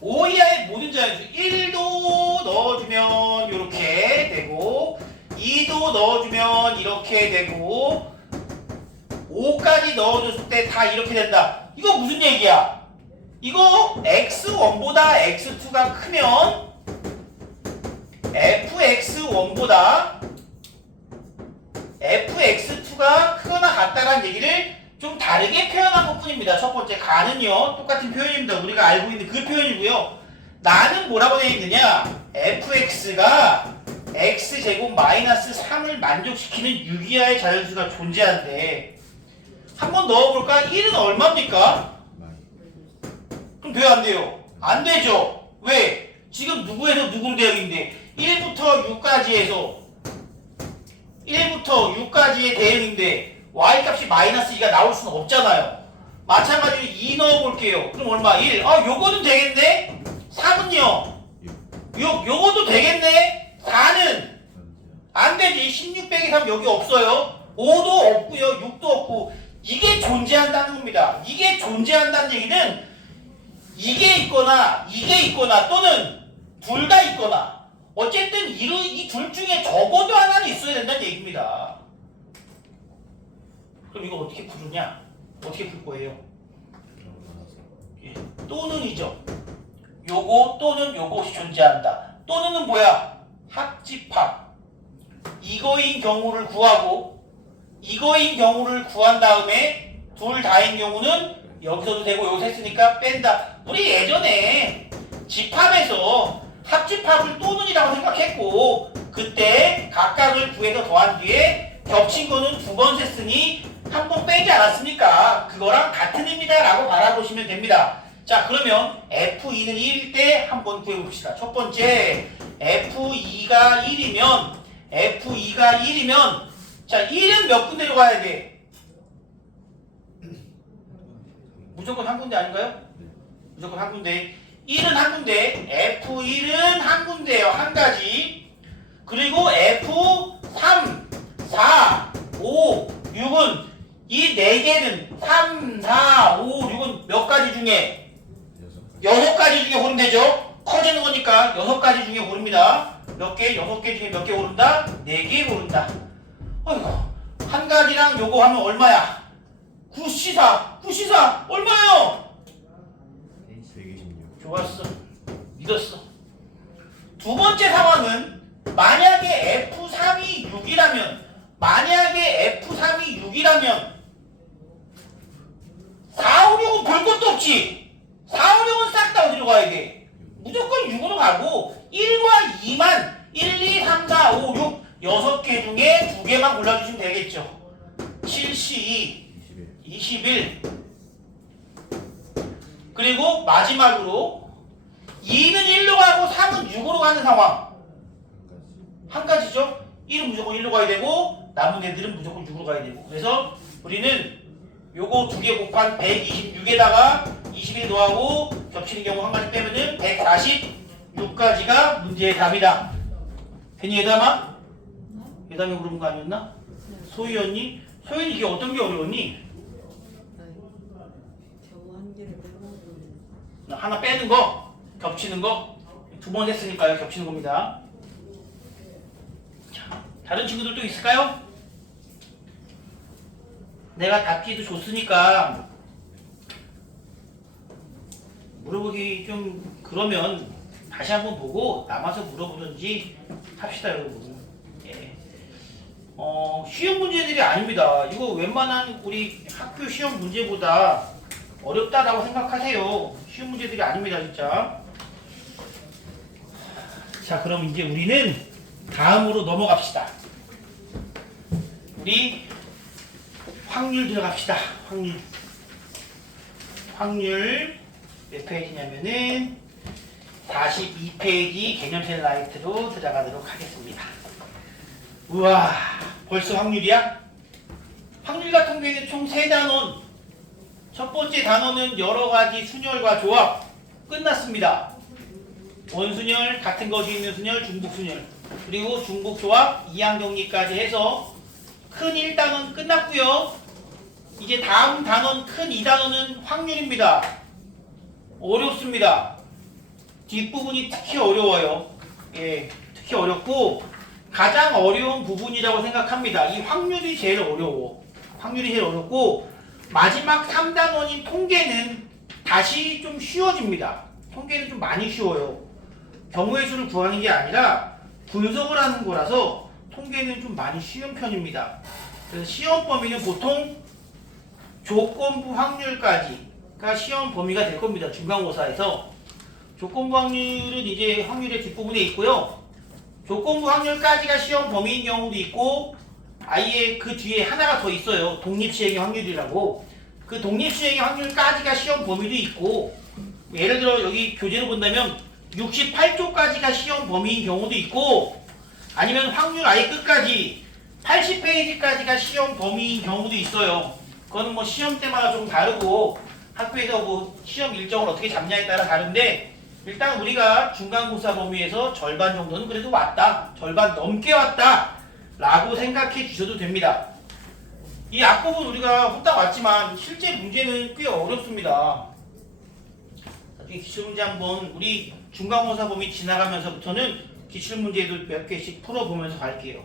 5 이하의 모든 자연수 1도 넣어주면 이렇게 되고, 2도 넣어주면 이렇게 되고, 5까지 넣어줬을 때 다 이렇게 된다. 이거 무슨 얘기야? 이거 x1보다 x2가 크면 fx1보다 fx2가 크거나 같다라는 얘기를 좀 다르게 표현한 것 뿐입니다. 첫 번째 가는요 똑같은 표현입니다. 우리가 알고 있는 그 표현이고요. 나는 뭐라고 되어 있느냐? fx가 x제곱 마이너스 3을 만족시키는 6 이하의 자연수가 존재하는데, 한번 넣어볼까? 1은 얼마입니까? 그럼 돼요 안 돼요? 안 되죠. 왜? 지금 누구에서 누구로 되어 있는데 1부터 6까지 해서 1부터 6까지의 대응인데 y 값이 마이너스 2가 나올 수는 없잖아요. 마찬가지로 2 넣어볼게요. 그럼 얼마? 1. 요거는 되겠네? 3은요? 6. 요것도 되겠네? 4는? 안 되지. 16 빼기 3 여기 없어요. 5도 없고요. 6도 없고. 이게 존재한다는 겁니다. 이게 존재한다는 얘기는 이게 있거나 또는 둘 다 있거나 어쨌든 이 둘 중에 적어도 하나는 있어야 된다는 얘기입니다. 그럼 이거 어떻게 풀느냐? 어떻게 풀 거예요? 예, 또는이죠. 요거 또는 요것이 존재한다. 또는은 뭐야? 합집합. 이거인 경우를 구하고 이거인 경우를 구한 다음에 둘 다인 경우는 여기서도 되고 여기서 했으니까 뺀다. 우리 예전에 집합에서 합집합을 또는이라고 생각했고 그때 각각을 구해서 더한 뒤에 겹친 거는 2번 셌으니 한 번 빼지 않았습니까? 그거랑 같은 의미다 라고 바라보시면 됩니다. 자, 그러면 F2는 1일 때 한번 구해봅시다. 첫 번째 F2가 1이면 자, 1은 몇 군데로 가야 돼? 무조건 한 군데 아닌가요? 무조건 한 군데. 1은 한 군데, F1은 한 군데예요. 한 가지. 그리고 F3, 4, 5, 6은 이 4개는 3, 4, 5, 6은 몇 가지 중에? 6가지 중에 고르면 되죠? 커지는 거니까 6가지 중에 고릅니다. 몇 개? 6개 중에 몇 개 고른다? 4개 고른다. 어이구, 한 가지랑 요거 하면 얼마야? 9시사 얼마예요? 126. 좋았어. 믿었어. 두 번째 상황은 만약에 F3이 6이라면 4, 5, 6은 볼 것도 없지. 4, 5, 6은 싹 다 어디로 가야 돼? 무조건 6으로 가고 1과 2만 1, 2, 3, 4, 5, 6 6개 중에 2개만 골라주시면 되겠죠. 7, 21 그리고 마지막으로 2는 1로 가고 3은 6으로 가는 상황. 한 가지죠. 1은 무조건 1로 가야 되고 남은 애들은 무조건 6으로 가야 되고. 그래서 우리는 요거 2개 곱한 126에다가 21 더하고 겹치는 경우 한 가지 빼면은 146가지가 문제의 답이다. 괜히 예담아? 예담이 물어본 거 아니었나? 소희였니? 소희는 이게 어떤 게 어려웠니? 겨우 한 개를 빼먹은. 하나 빼는 거, 겹치는 거. 2번 했으니까요. 겹치는 겁니다. 자, 다른 친구들 또 있을까요? 내가 답지도 줬으니까 물어보기 좀 그러면 다시 한번 보고 남아서 물어보든지 합시다, 여러분. 예. 쉬운 문제들이 아닙니다. 이거 웬만한 우리 학교 시험 문제보다 어렵다라고 생각하세요. 쉬운 문제들이 아닙니다, 진짜. 자, 그럼 이제 우리는 다음으로 넘어갑시다. 우리 확률 들어갑시다. 확률 몇 페이지냐면은 42페이지 개념셀 라이트로 들어가도록 하겠습니다. 우와, 벌써 확률이야? 확률 같은 경우에는 총 3단원. 첫 번째 단원은 여러가지 순열과 조합. 끝났습니다. 원순열, 같은 것이 있는 순열, 중복순열. 그리고 중복조합, 이항정리까지 해서 큰 1단원 끝났고요. 이제 다음 단원, 큰 2단원은 확률입니다. 어렵습니다. 뒷부분이 특히 어려워요. 예, 특히 어렵고 가장 어려운 부분이라고 생각합니다. 이 확률이 제일 어려워. 확률이 제일 어렵고 마지막 3단원인 통계는 다시 좀 쉬워집니다. 통계는 좀 많이 쉬워요. 경우의 수를 구하는 게 아니라 분석을 하는 거라서 통계는 좀 많이 쉬운 편입니다. 그래서 시험 범위는 보통 조건부 확률까지가 시험 범위가 될 겁니다. 중간고사에서. 조건부 확률은 이제 확률의 뒷부분에 있고요. 조건부 확률까지가 시험 범위인 경우도 있고 아예 그 뒤에 하나가 더 있어요. 독립시행의 확률이라고. 그 독립시행의 확률까지가 시험 범위도 있고 예를 들어 여기 교재로 본다면 68조까지가 시험 범위인 경우도 있고 아니면 확률 아예 끝까지 80페이지까지가 시험 범위인 경우도 있어요. 그거는 뭐 시험 때마다 좀 다르고 학교에서 뭐 시험 일정을 어떻게 잡냐에 따라 다른데 일단 우리가 중간고사 범위에서 절반 정도는 그래도 왔다. 절반 넘게 왔다. 라고 생각해 주셔도 됩니다. 이 앞부분 우리가 후딱 왔지만 실제 문제는 꽤 어렵습니다. 나중에 기출문제 한번 우리 중간고사 범위 지나가면서부터는 기출문제도 몇 개씩 풀어보면서 갈게요.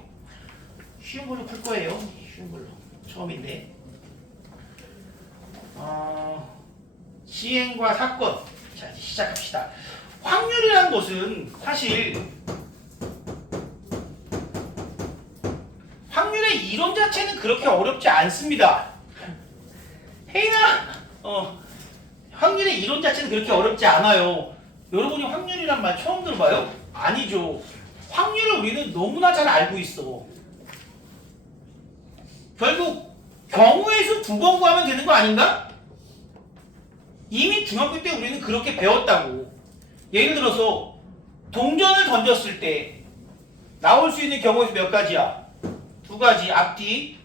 쉬운 걸로 풀 거예요. 쉬운 걸로. 처음인데. 시행과 사건. 자, 이제 시작합시다. 확률이라는 것은 사실 확률의 이론 자체는 그렇게 어렵지 않습니다. 혜인아, 확률의 이론 자체는 그렇게 어렵지 않아요. 여러분이 확률이란 말 처음 들어봐요? 아니죠. 확률을 우리는 너무나 잘 알고 있어. 결국 경우의 수 2번 구하면 되는 거 아닌가? 이미 중학교 때 우리는 그렇게 배웠다고. 예를 들어서 동전을 던졌을 때 나올 수 있는 경우의 수 몇 가지야? 2가지. 앞뒤.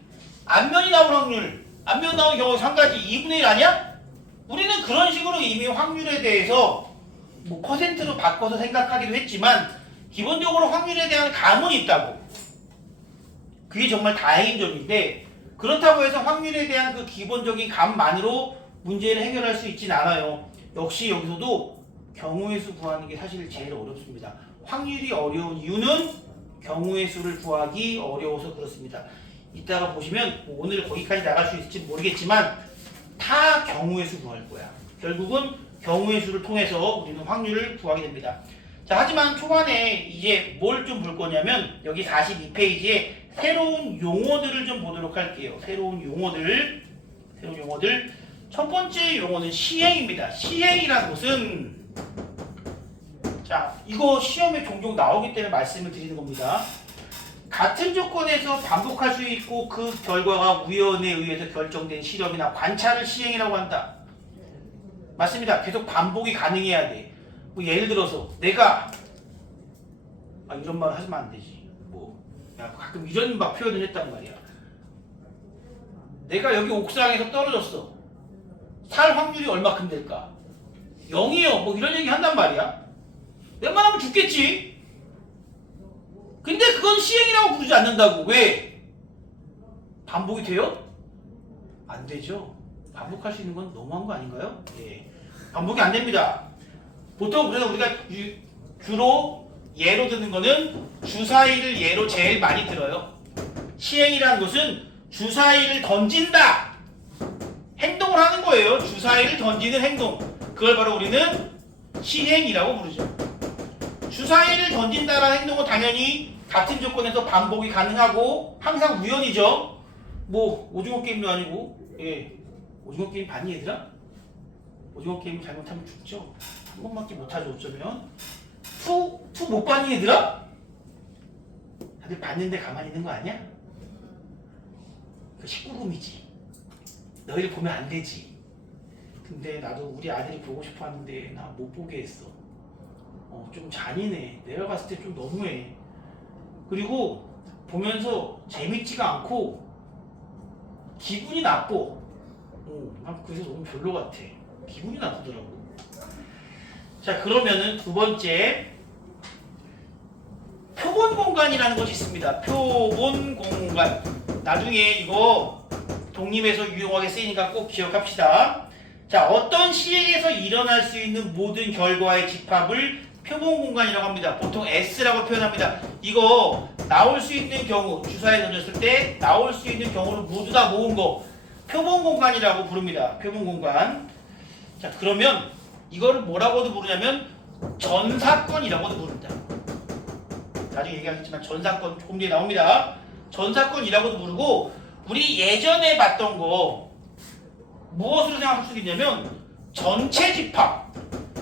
앞면이 나올 확률. 앞면 나오는 경우 3가지. 2분의 1 아니야? 우리는 그런 식으로 이미 확률에 대해서 뭐 퍼센트로 바꿔서 생각하기도 했지만 기본적으로 확률에 대한 감은 있다고. 그게 정말 다행인 점인데 그렇다고 해서 확률에 대한 그 기본적인 감만으로 문제를 해결할 수 있진 않아요. 역시 여기서도 경우의 수 구하는 게 사실 제일 어렵습니다. 확률이 어려운 이유는 경우의 수를 구하기 어려워서 그렇습니다. 이따가 보시면 뭐 오늘 거기까지 나갈 수 있을지 모르겠지만 다 경우의 수 구할 거야. 결국은 경우의 수를 통해서 우리는 확률을 구하게 됩니다. 자, 하지만 초반에 이제 뭘 좀 볼 거냐면 여기 42페이지에 새로운 용어들을 좀 보도록 할게요. 새로운 용어들. 첫 번째 용어는 시행입니다. 시행이라는 것은 자, 이거 시험에 종종 나오기 때문에 말씀을 드리는 겁니다. 같은 조건에서 반복할 수 있고 그 결과가 우연에 의해서 결정된 실험이나 관찰을 시행이라고 한다. 맞습니다. 계속 반복이 가능해야 돼. 뭐 예를 들어서 내가 이런 말 하시면 안 되지. 야, 가끔 이런 막 표현을 했단 말이야. 내가 여기 옥상에서 떨어졌어. 살 확률이 얼마큼 될까? 0이요. 뭐 이런 얘기 한단 말이야. 웬만하면 죽겠지. 근데 그건 시행이라고 부르지 않는다고. 왜? 반복이 돼요? 안 되죠. 반복할 수 있는 건 너무한 거 아닌가요? 예. 반복이 안 됩니다. 보통 그래서 우리가 주로 예로 드는 거는 주사위를 예로 제일 많이 들어요. 시행이라는 것은 주사위를 던진다. 행동을 하는 거예요. 주사위를 던지는 행동. 그걸 바로 우리는 시행이라고 부르죠. 주사위를 던진다라는 행동은 당연히 같은 조건에서 반복이 가능하고 항상 우연이죠. 뭐 오징어 게임도 아니고. 예. 오징어 게임 봤니 얘들아? 오징어 게임 잘못하면 죽죠. 한 번밖에 못하죠. 어쩌면 투 못 봤니 얘들아? 다들 봤는데 가만히 있는 거 아니야? 그 19금이지. 너희를 보면 안 되지. 근데 나도 우리 아들이 보고 싶어 하는데 나 못 보게 했어. 좀 잔인해. 내가 봤을 때 좀 너무해. 그리고 보면서 재밌지가 않고 기분이 나빠. 난 그래서 너무 별로 같아. 기분이 나쁘더라고. 자, 그러면은 두 번째 표본 공간이라는 것이 있습니다. 표본 공간. 나중에 이거 독립에서 유용하게 쓰이니까 꼭 기억합시다. 자, 어떤 시행에서 일어날 수 있는 모든 결과의 집합을 표본 공간이라고 합니다. 보통 S라고 표현합니다. 이거 나올 수 있는 경우, 주사위 던졌을 때 나올 수 있는 경우를 모두 다 모은 거 표본 공간이라고 부릅니다. 표본 공간. 자, 그러면 이거를 뭐라고도 부르냐면 전사건이라고도 부릅니다. 나중에 얘기하겠지만 전사건 조금 뒤에 나옵니다. 전사건이라고도 부르고 우리 예전에 봤던 거 무엇으로 생각할 수 있냐면 전체 집합.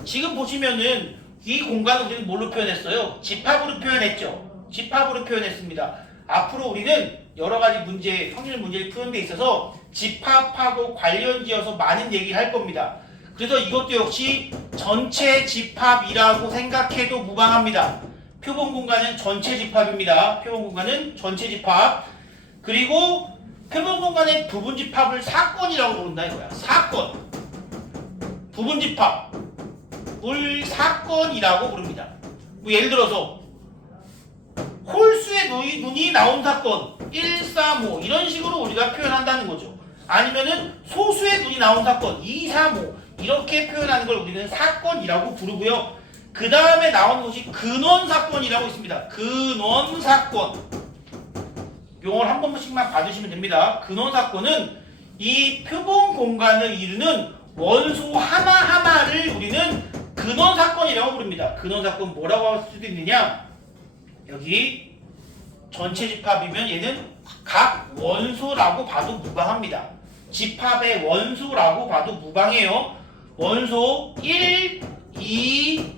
지금 보시면은 이 공간을 우리는 뭘로 표현했어요? 집합으로 표현했죠. 집합으로 표현했습니다. 앞으로 우리는 여러 가지 문제, 확률 문제를 푸는 데 있어서 집합하고 관련지어서 많은 얘기를 할 겁니다. 그래서 이것도 역시 전체 집합이라고 생각해도 무방합니다. 표본 공간은 전체 집합입니다. 표본 공간은 전체 집합. 그리고 표본 공간의 부분집합을 사건이라고 부른다 이거야. 사건. 부분집합을 사건이라고 부릅니다. 뭐 예를 들어서 홀수의 눈이 나온 사건 1, 3, 5 이런 식으로 우리가 표현한다는 거죠. 아니면은 소수의 눈이 나온 사건 2, 3, 5 이렇게 표현하는 걸 우리는 사건이라고 부르고요. 그 다음에 나오는 것이 근원사건이라고 있습니다. 근원사건. 용어를 한 번씩만 봐주시면 됩니다. 근원사건은 이 표본 공간을 이루는 원소 하나하나를 우리는 근원사건이라고 부릅니다. 근원사건 뭐라고 할 수도 있느냐? 여기 전체 집합이면 얘는 각 원소라고 봐도 무방합니다. 집합의 원소라고 봐도 무방해요. 원소 1, 2,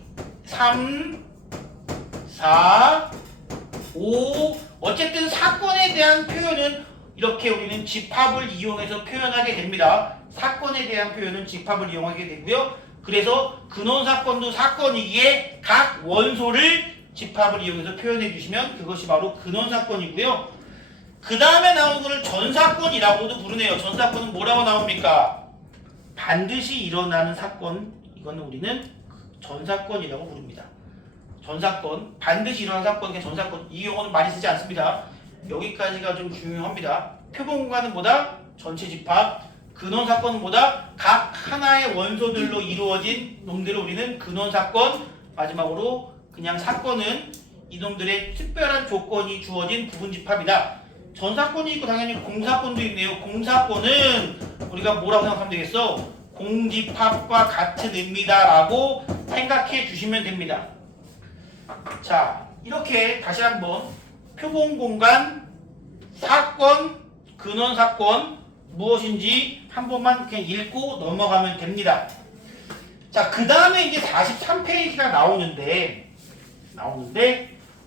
3, 4, 5 어쨌든 사건에 대한 표현은 이렇게 우리는 집합을 이용해서 표현하게 됩니다. 사건에 대한 표현은 집합을 이용하게 되고요. 그래서 근원사건도 사건이기에 각 원소를 집합을 이용해서 표현해 주시면 그것이 바로 근원사건이고요. 그 다음에 나오는 것을 전사건이라고도 부르네요. 전사건은 뭐라고 나옵니까? 반드시 일어나는 사건, 이거는 우리는 전사건이라고 부릅니다. 전사건, 반드시 일어나는 사건, 전사건, 이 용어는 많이 쓰지 않습니다. 여기까지가 좀 중요합니다. 표본 공간은 뭐다? 전체 집합. 근원사건은 뭐다? 각 하나의 원소들로 이루어진 놈들을 우리는 근원사건. 마지막으로 그냥 사건은 이놈들의 특별한 조건이 주어진 부분집합이다. 전사건이 있고 당연히 공사건도 있네요. 공사건은 우리가 뭐라고 생각하면 되겠어? 공집합과 같은 의미다 라고 생각해 주시면 됩니다. 자, 이렇게 다시 한번 표본 공간, 사건, 근원사건 무엇인지 한 번만 그냥 읽고 넘어가면 됩니다. 자, 그 다음에 이제 43페이지가 나오는데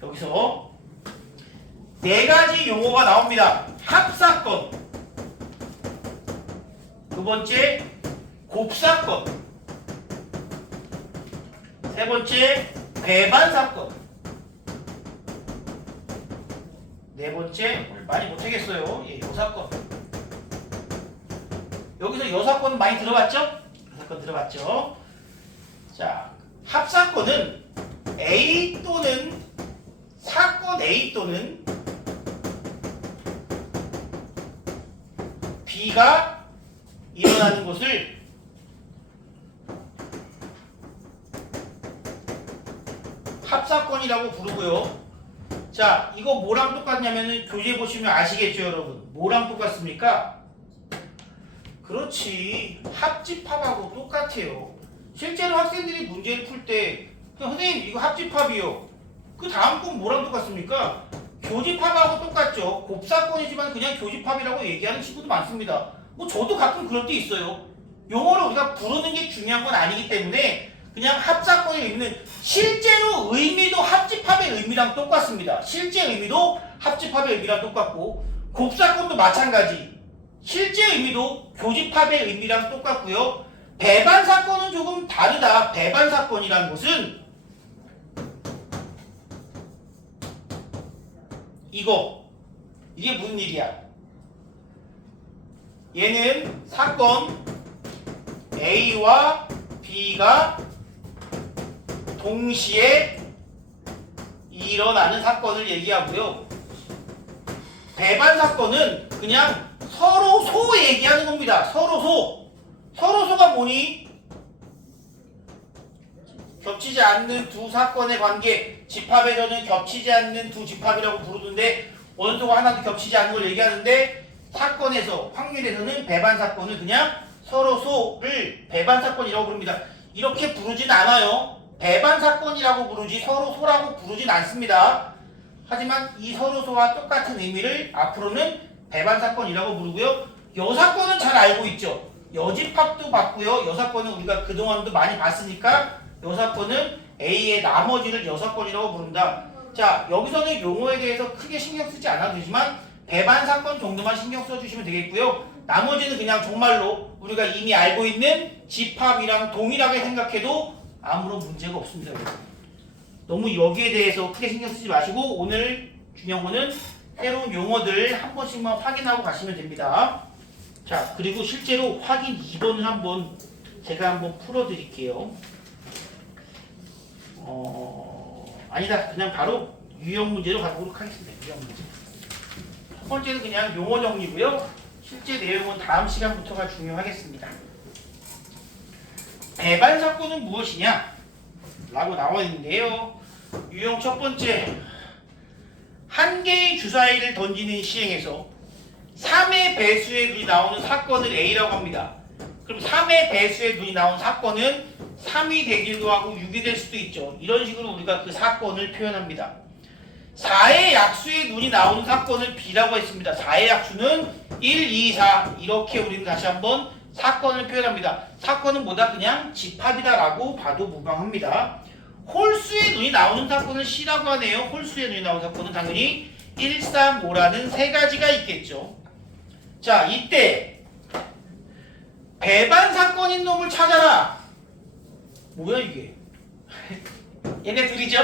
여기서 네 가지 용어가 나옵니다. 합사건, 두 번째 곱사건, 세 번째 배반사건, 네 번째 많이 못하겠어요. 예, 요사건. 여기서 요사건 많이 들어봤죠? 요사건 들어봤죠? 자, 합사건은 A 또는 사건 A 또는 B가 일어나는 것을 합사건이라고 부르고요. 자, 이거 뭐랑 똑같냐면은 교재 보시면 아시겠죠, 여러분? 뭐랑 똑같습니까? 그렇지, 합집합하고 똑같아요. 실제로 학생들이 문제를 풀 때 선생님 이거 합집합이요. 그 다음 건 뭐랑 똑같습니까? 교집합하고 똑같죠. 곱사건이지만 그냥 교집합이라고 얘기하는 친구도 많습니다. 뭐 저도 가끔 그럴 때 있어요. 용어를 우리가 부르는 게 중요한 건 아니기 때문에 그냥 합사건의 의미는 실제로 의미도 합집합의 의미랑 똑같습니다. 실제 의미도 합집합의 의미랑 똑같고 곱사건도 마찬가지. 실제 의미도 교집합의 의미랑 똑같고요. 배반사건은 조금 다르다. 배반사건이라는 것은 이게 무슨 일이야? 얘는 사건 A와 B가 동시에 일어나는 사건을 얘기하고요. 배반사건은 그냥 서로 소 얘기하는 겁니다. 서로 소. 서로 소가 뭐니? 겹치지 않는 두 사건의 관계. 집합에서는 겹치지 않는 두 집합이라고 부르는데 원소가 하나도 겹치지 않는 걸 얘기하는데 사건에서 확률에서는 배반사건을 그냥 서로 소를 배반사건이라고 부릅니다. 이렇게 부르진 않아요. 배반사건이라고 부르지 서로 소라고 부르진 않습니다. 하지만 이 서로 소와 똑같은 의미를 앞으로는 배반사건이라고 부르고요. 여사건은 잘 알고 있죠. 여집합도 봤고요. 여사건은 우리가 그동안도 많이 봤으니까 여사건은 A의 나머지를 여사건이라고 부른다. 자, 여기서는 용어에 대해서 크게 신경 쓰지 않아도 되지만 배반사건 정도만 신경 써주시면 되겠고요. 나머지는 그냥 정말로 우리가 이미 알고 있는 집합이랑 동일하게 생각해도 아무런 문제가 없습니다. 너무 여기에 대해서 크게 신경 쓰지 마시고 오늘 중요한 거는 새로운 용어들 한 번씩만 확인하고 가시면 됩니다. 자, 그리고 실제로 확인 2번을 한번 제가 한번 풀어드릴게요. 아니다. 그냥 바로 유형 문제로 가보도록 하겠습니다. 유형 문제. 첫 번째는 그냥 용어 정리고요. 실제 내용은 다음 시간부터가 중요하겠습니다. 배반 사건은 무엇이냐? 라고 나와 있는데요. 유형 첫 번째. 한 개의 주사위를 던지는 시행에서 3의 배수의 눈이 나오는 사건을 A라고 합니다. 그럼 3의 배수의 눈이 나온 사건은 3이 되기도 하고 6이 될 수도 있죠. 이런 식으로 우리가 그 사건을 표현합니다. 4의 약수의 눈이 나오는 사건을 B라고 했습니다. 4의 약수는 1, 2, 4 이렇게 우리는 다시 한번 사건을 표현합니다. 사건은 뭐다? 그냥 집합이다라고 봐도 무방합니다. 홀수의 눈이 나오는 사건을 C라고 하네요. 홀수의 눈이 나오는 사건은 당연히 1, 3, 5라는 세 가지가 있겠죠. 자, 이때 배반 사건인 놈을 찾아라. 뭐야 이게? 얘네 둘이죠?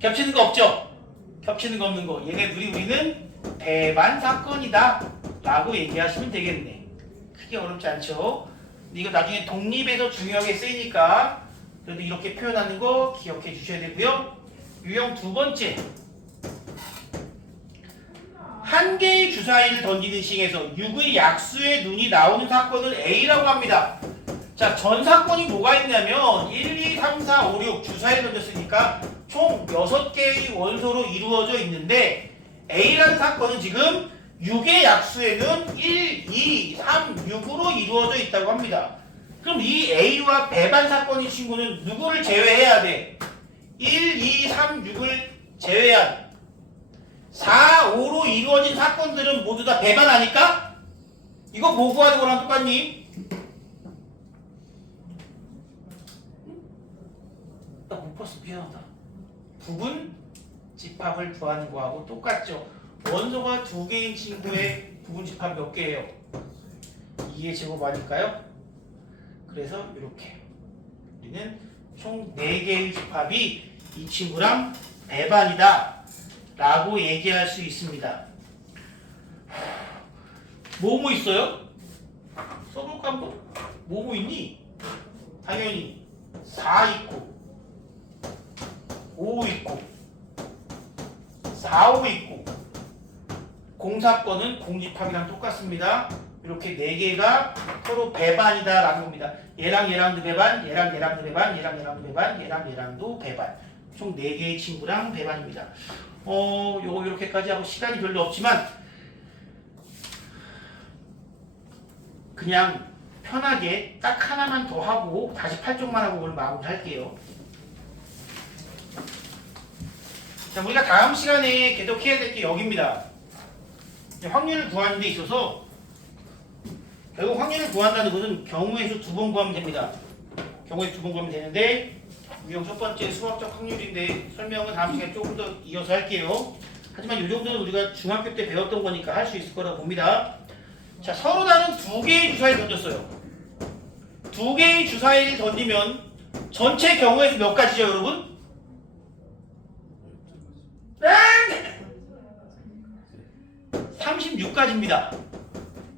겹치는 거 없죠? 겹치는 거 없는 거. 얘네 둘이 우리는 배반 사건이다 라고 얘기하시면 되겠네. 크게 어렵지 않죠? 근데 이거 나중에 독립에서 중요하게 쓰이니까 그래도 이렇게 표현하는 거 기억해 주셔야 되고요. 유형 두 번째. 한 개의 주사위를 던지는 시행에서 6의 약수의 눈이 나오는 사건을 A라고 합니다. 자, 전 사건이 뭐가 있냐면 1, 2, 3, 4, 5, 6 주사위를 던졌으니까 총 6개의 원소로 이루어져 있는데 A라는 사건은 지금 6의 약수에는 1, 2, 3, 6으로 이루어져 있다고 합니다. 그럼 이 A와 배반 사건인 친구는 누구를 제외해야 돼? 1, 2, 3, 6을 제외한 4, 5로 이루어진 사건들은 모두 다 배반하니까 이거 뭐 구하는 거랑 똑같니? 나 못 봤어. 미안하다. 부분 집합을 구하는 거하고 똑같죠. 원소가 두 개인 친구의 부분 집합 몇 개예요? 2의 제곱 아닐까요? 그래서 이렇게 우리는 총 4개의 집합이 이 친구랑 배반이다 라고 얘기할 수 있습니다. 뭐뭐 있어요? 써볼까 한번? 뭐뭐 있니? 당연히 4 있고 5 있고 4, 5 있고 공사건은 공집합이랑 똑같습니다. 이렇게 4개가 서로 배반이다 라는 겁니다. 얘랑 얘랑도 배반, 얘랑 얘랑도 배반, 얘랑 얘랑도 배반, 얘랑 얘랑도 배반. 총 4개의 친구랑 배반입니다. 요거 이렇게까지 하고 시간이 별로 없지만 그냥 편하게 딱 하나만 더 하고 다시 8쪽만 하고 오늘 마무리할게요. 자, 우리가 다음 시간에 계속해야 될 게 여기입니다. 확률을 구하는 데 있어서 결국 확률을 구한다는 것은 경우의 수 2번 구하면 됩니다. 경우의 수 2번 구하면 되는데 유형 첫 번째 수학적 확률인데 설명은 다음 시간에 조금 더 이어서 할게요. 하지만 이 정도는 우리가 중학교 때 배웠던 거니까 할 수 있을 거라고 봅니다. 자, 서로 다른 2개의 주사위를 던졌어요. 2개의 주사위를 던지면 전체 경우의 수 몇 가지죠, 여러분? 36가지입니다.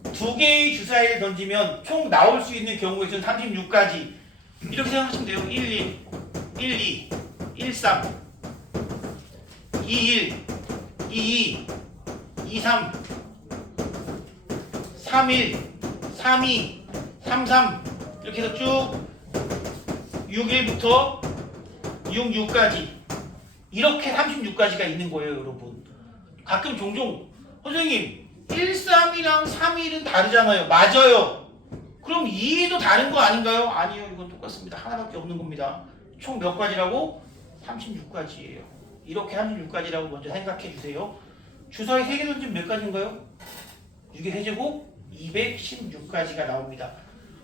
2개의 주사위를 던지면 총 나올 수 있는 경우의 수는 36가지. 이렇게 생각하시면 돼요. 1, 2, 1, 3, 2, 1, 2, 2, 2, 3, 3, 1, 3, 2, 3, 3 이렇게 해서 쭉 6, 1부터 6, 6까지 이렇게 36가지가 있는 거예요, 여러분. 가끔 종종 선생님 1, 3이랑 3, 1은 다르잖아요. 맞아요. 그럼 2도 다른 거 아닌가요? 아니요. 이건 똑같습니다. 하나밖에 없는 겁니다. 총 몇 가지라고? 36가지예요. 이렇게 36가지라고 먼저 생각해 주세요. 주사위 3개 던지면 몇 가지인가요? 6의 세제곱 216가지가 나옵니다.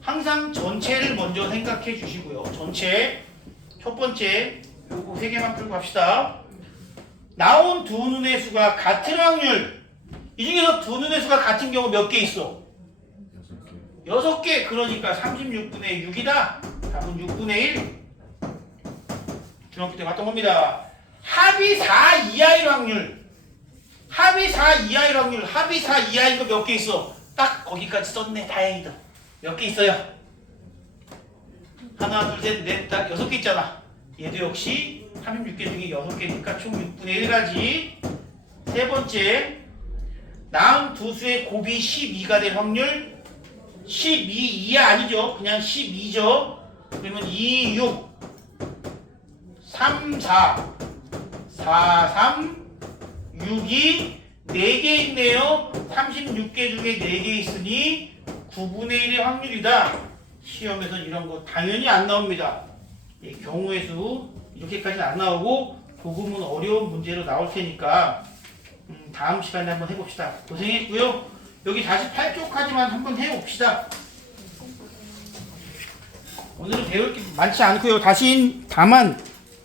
항상 전체를 먼저 생각해 주시고요. 전체 첫 번째 요거 3개만 풀고 갑시다. 나온 두 눈의 수가 같은 확률. 이 중에서 두 눈의 수가 같은 경우 몇 개 있어? 6개. 그러니까 36분의 6이다. 답은 6분의 1. 중학교 때 봤던 겁니다. 합이 4 이하일 확률. 합이 4 이하일 확률, 합이 4 이하인 거 몇 개 있어? 딱 거기까지 썼네. 다행이다. 몇 개 있어요? 하나, 둘, 셋, 넷, 딱 6개 있잖아. 얘도 역시 36개 중에 6개니까 총 6분의 1가지. 세 번째, 다음 두 수의 곱이 12가 될 확률 12 이하 아니죠. 그냥 12죠. 그러면 2, 6, 3, 4, 4, 3, 6이 4개 있네요. 36개 중에 4개 있으니 9분의 1의 확률이다. 시험에서 이런 거 당연히 안 나옵니다. 경우의 수 이렇게까지는 안 나오고 조금은 어려운 문제로 나올 테니까 다음 시간에 한번 해봅시다. 고생했고요. 여기 48쪽까지만 한번 해봅시다. 오늘은 배울 게 많지 않고요. 다만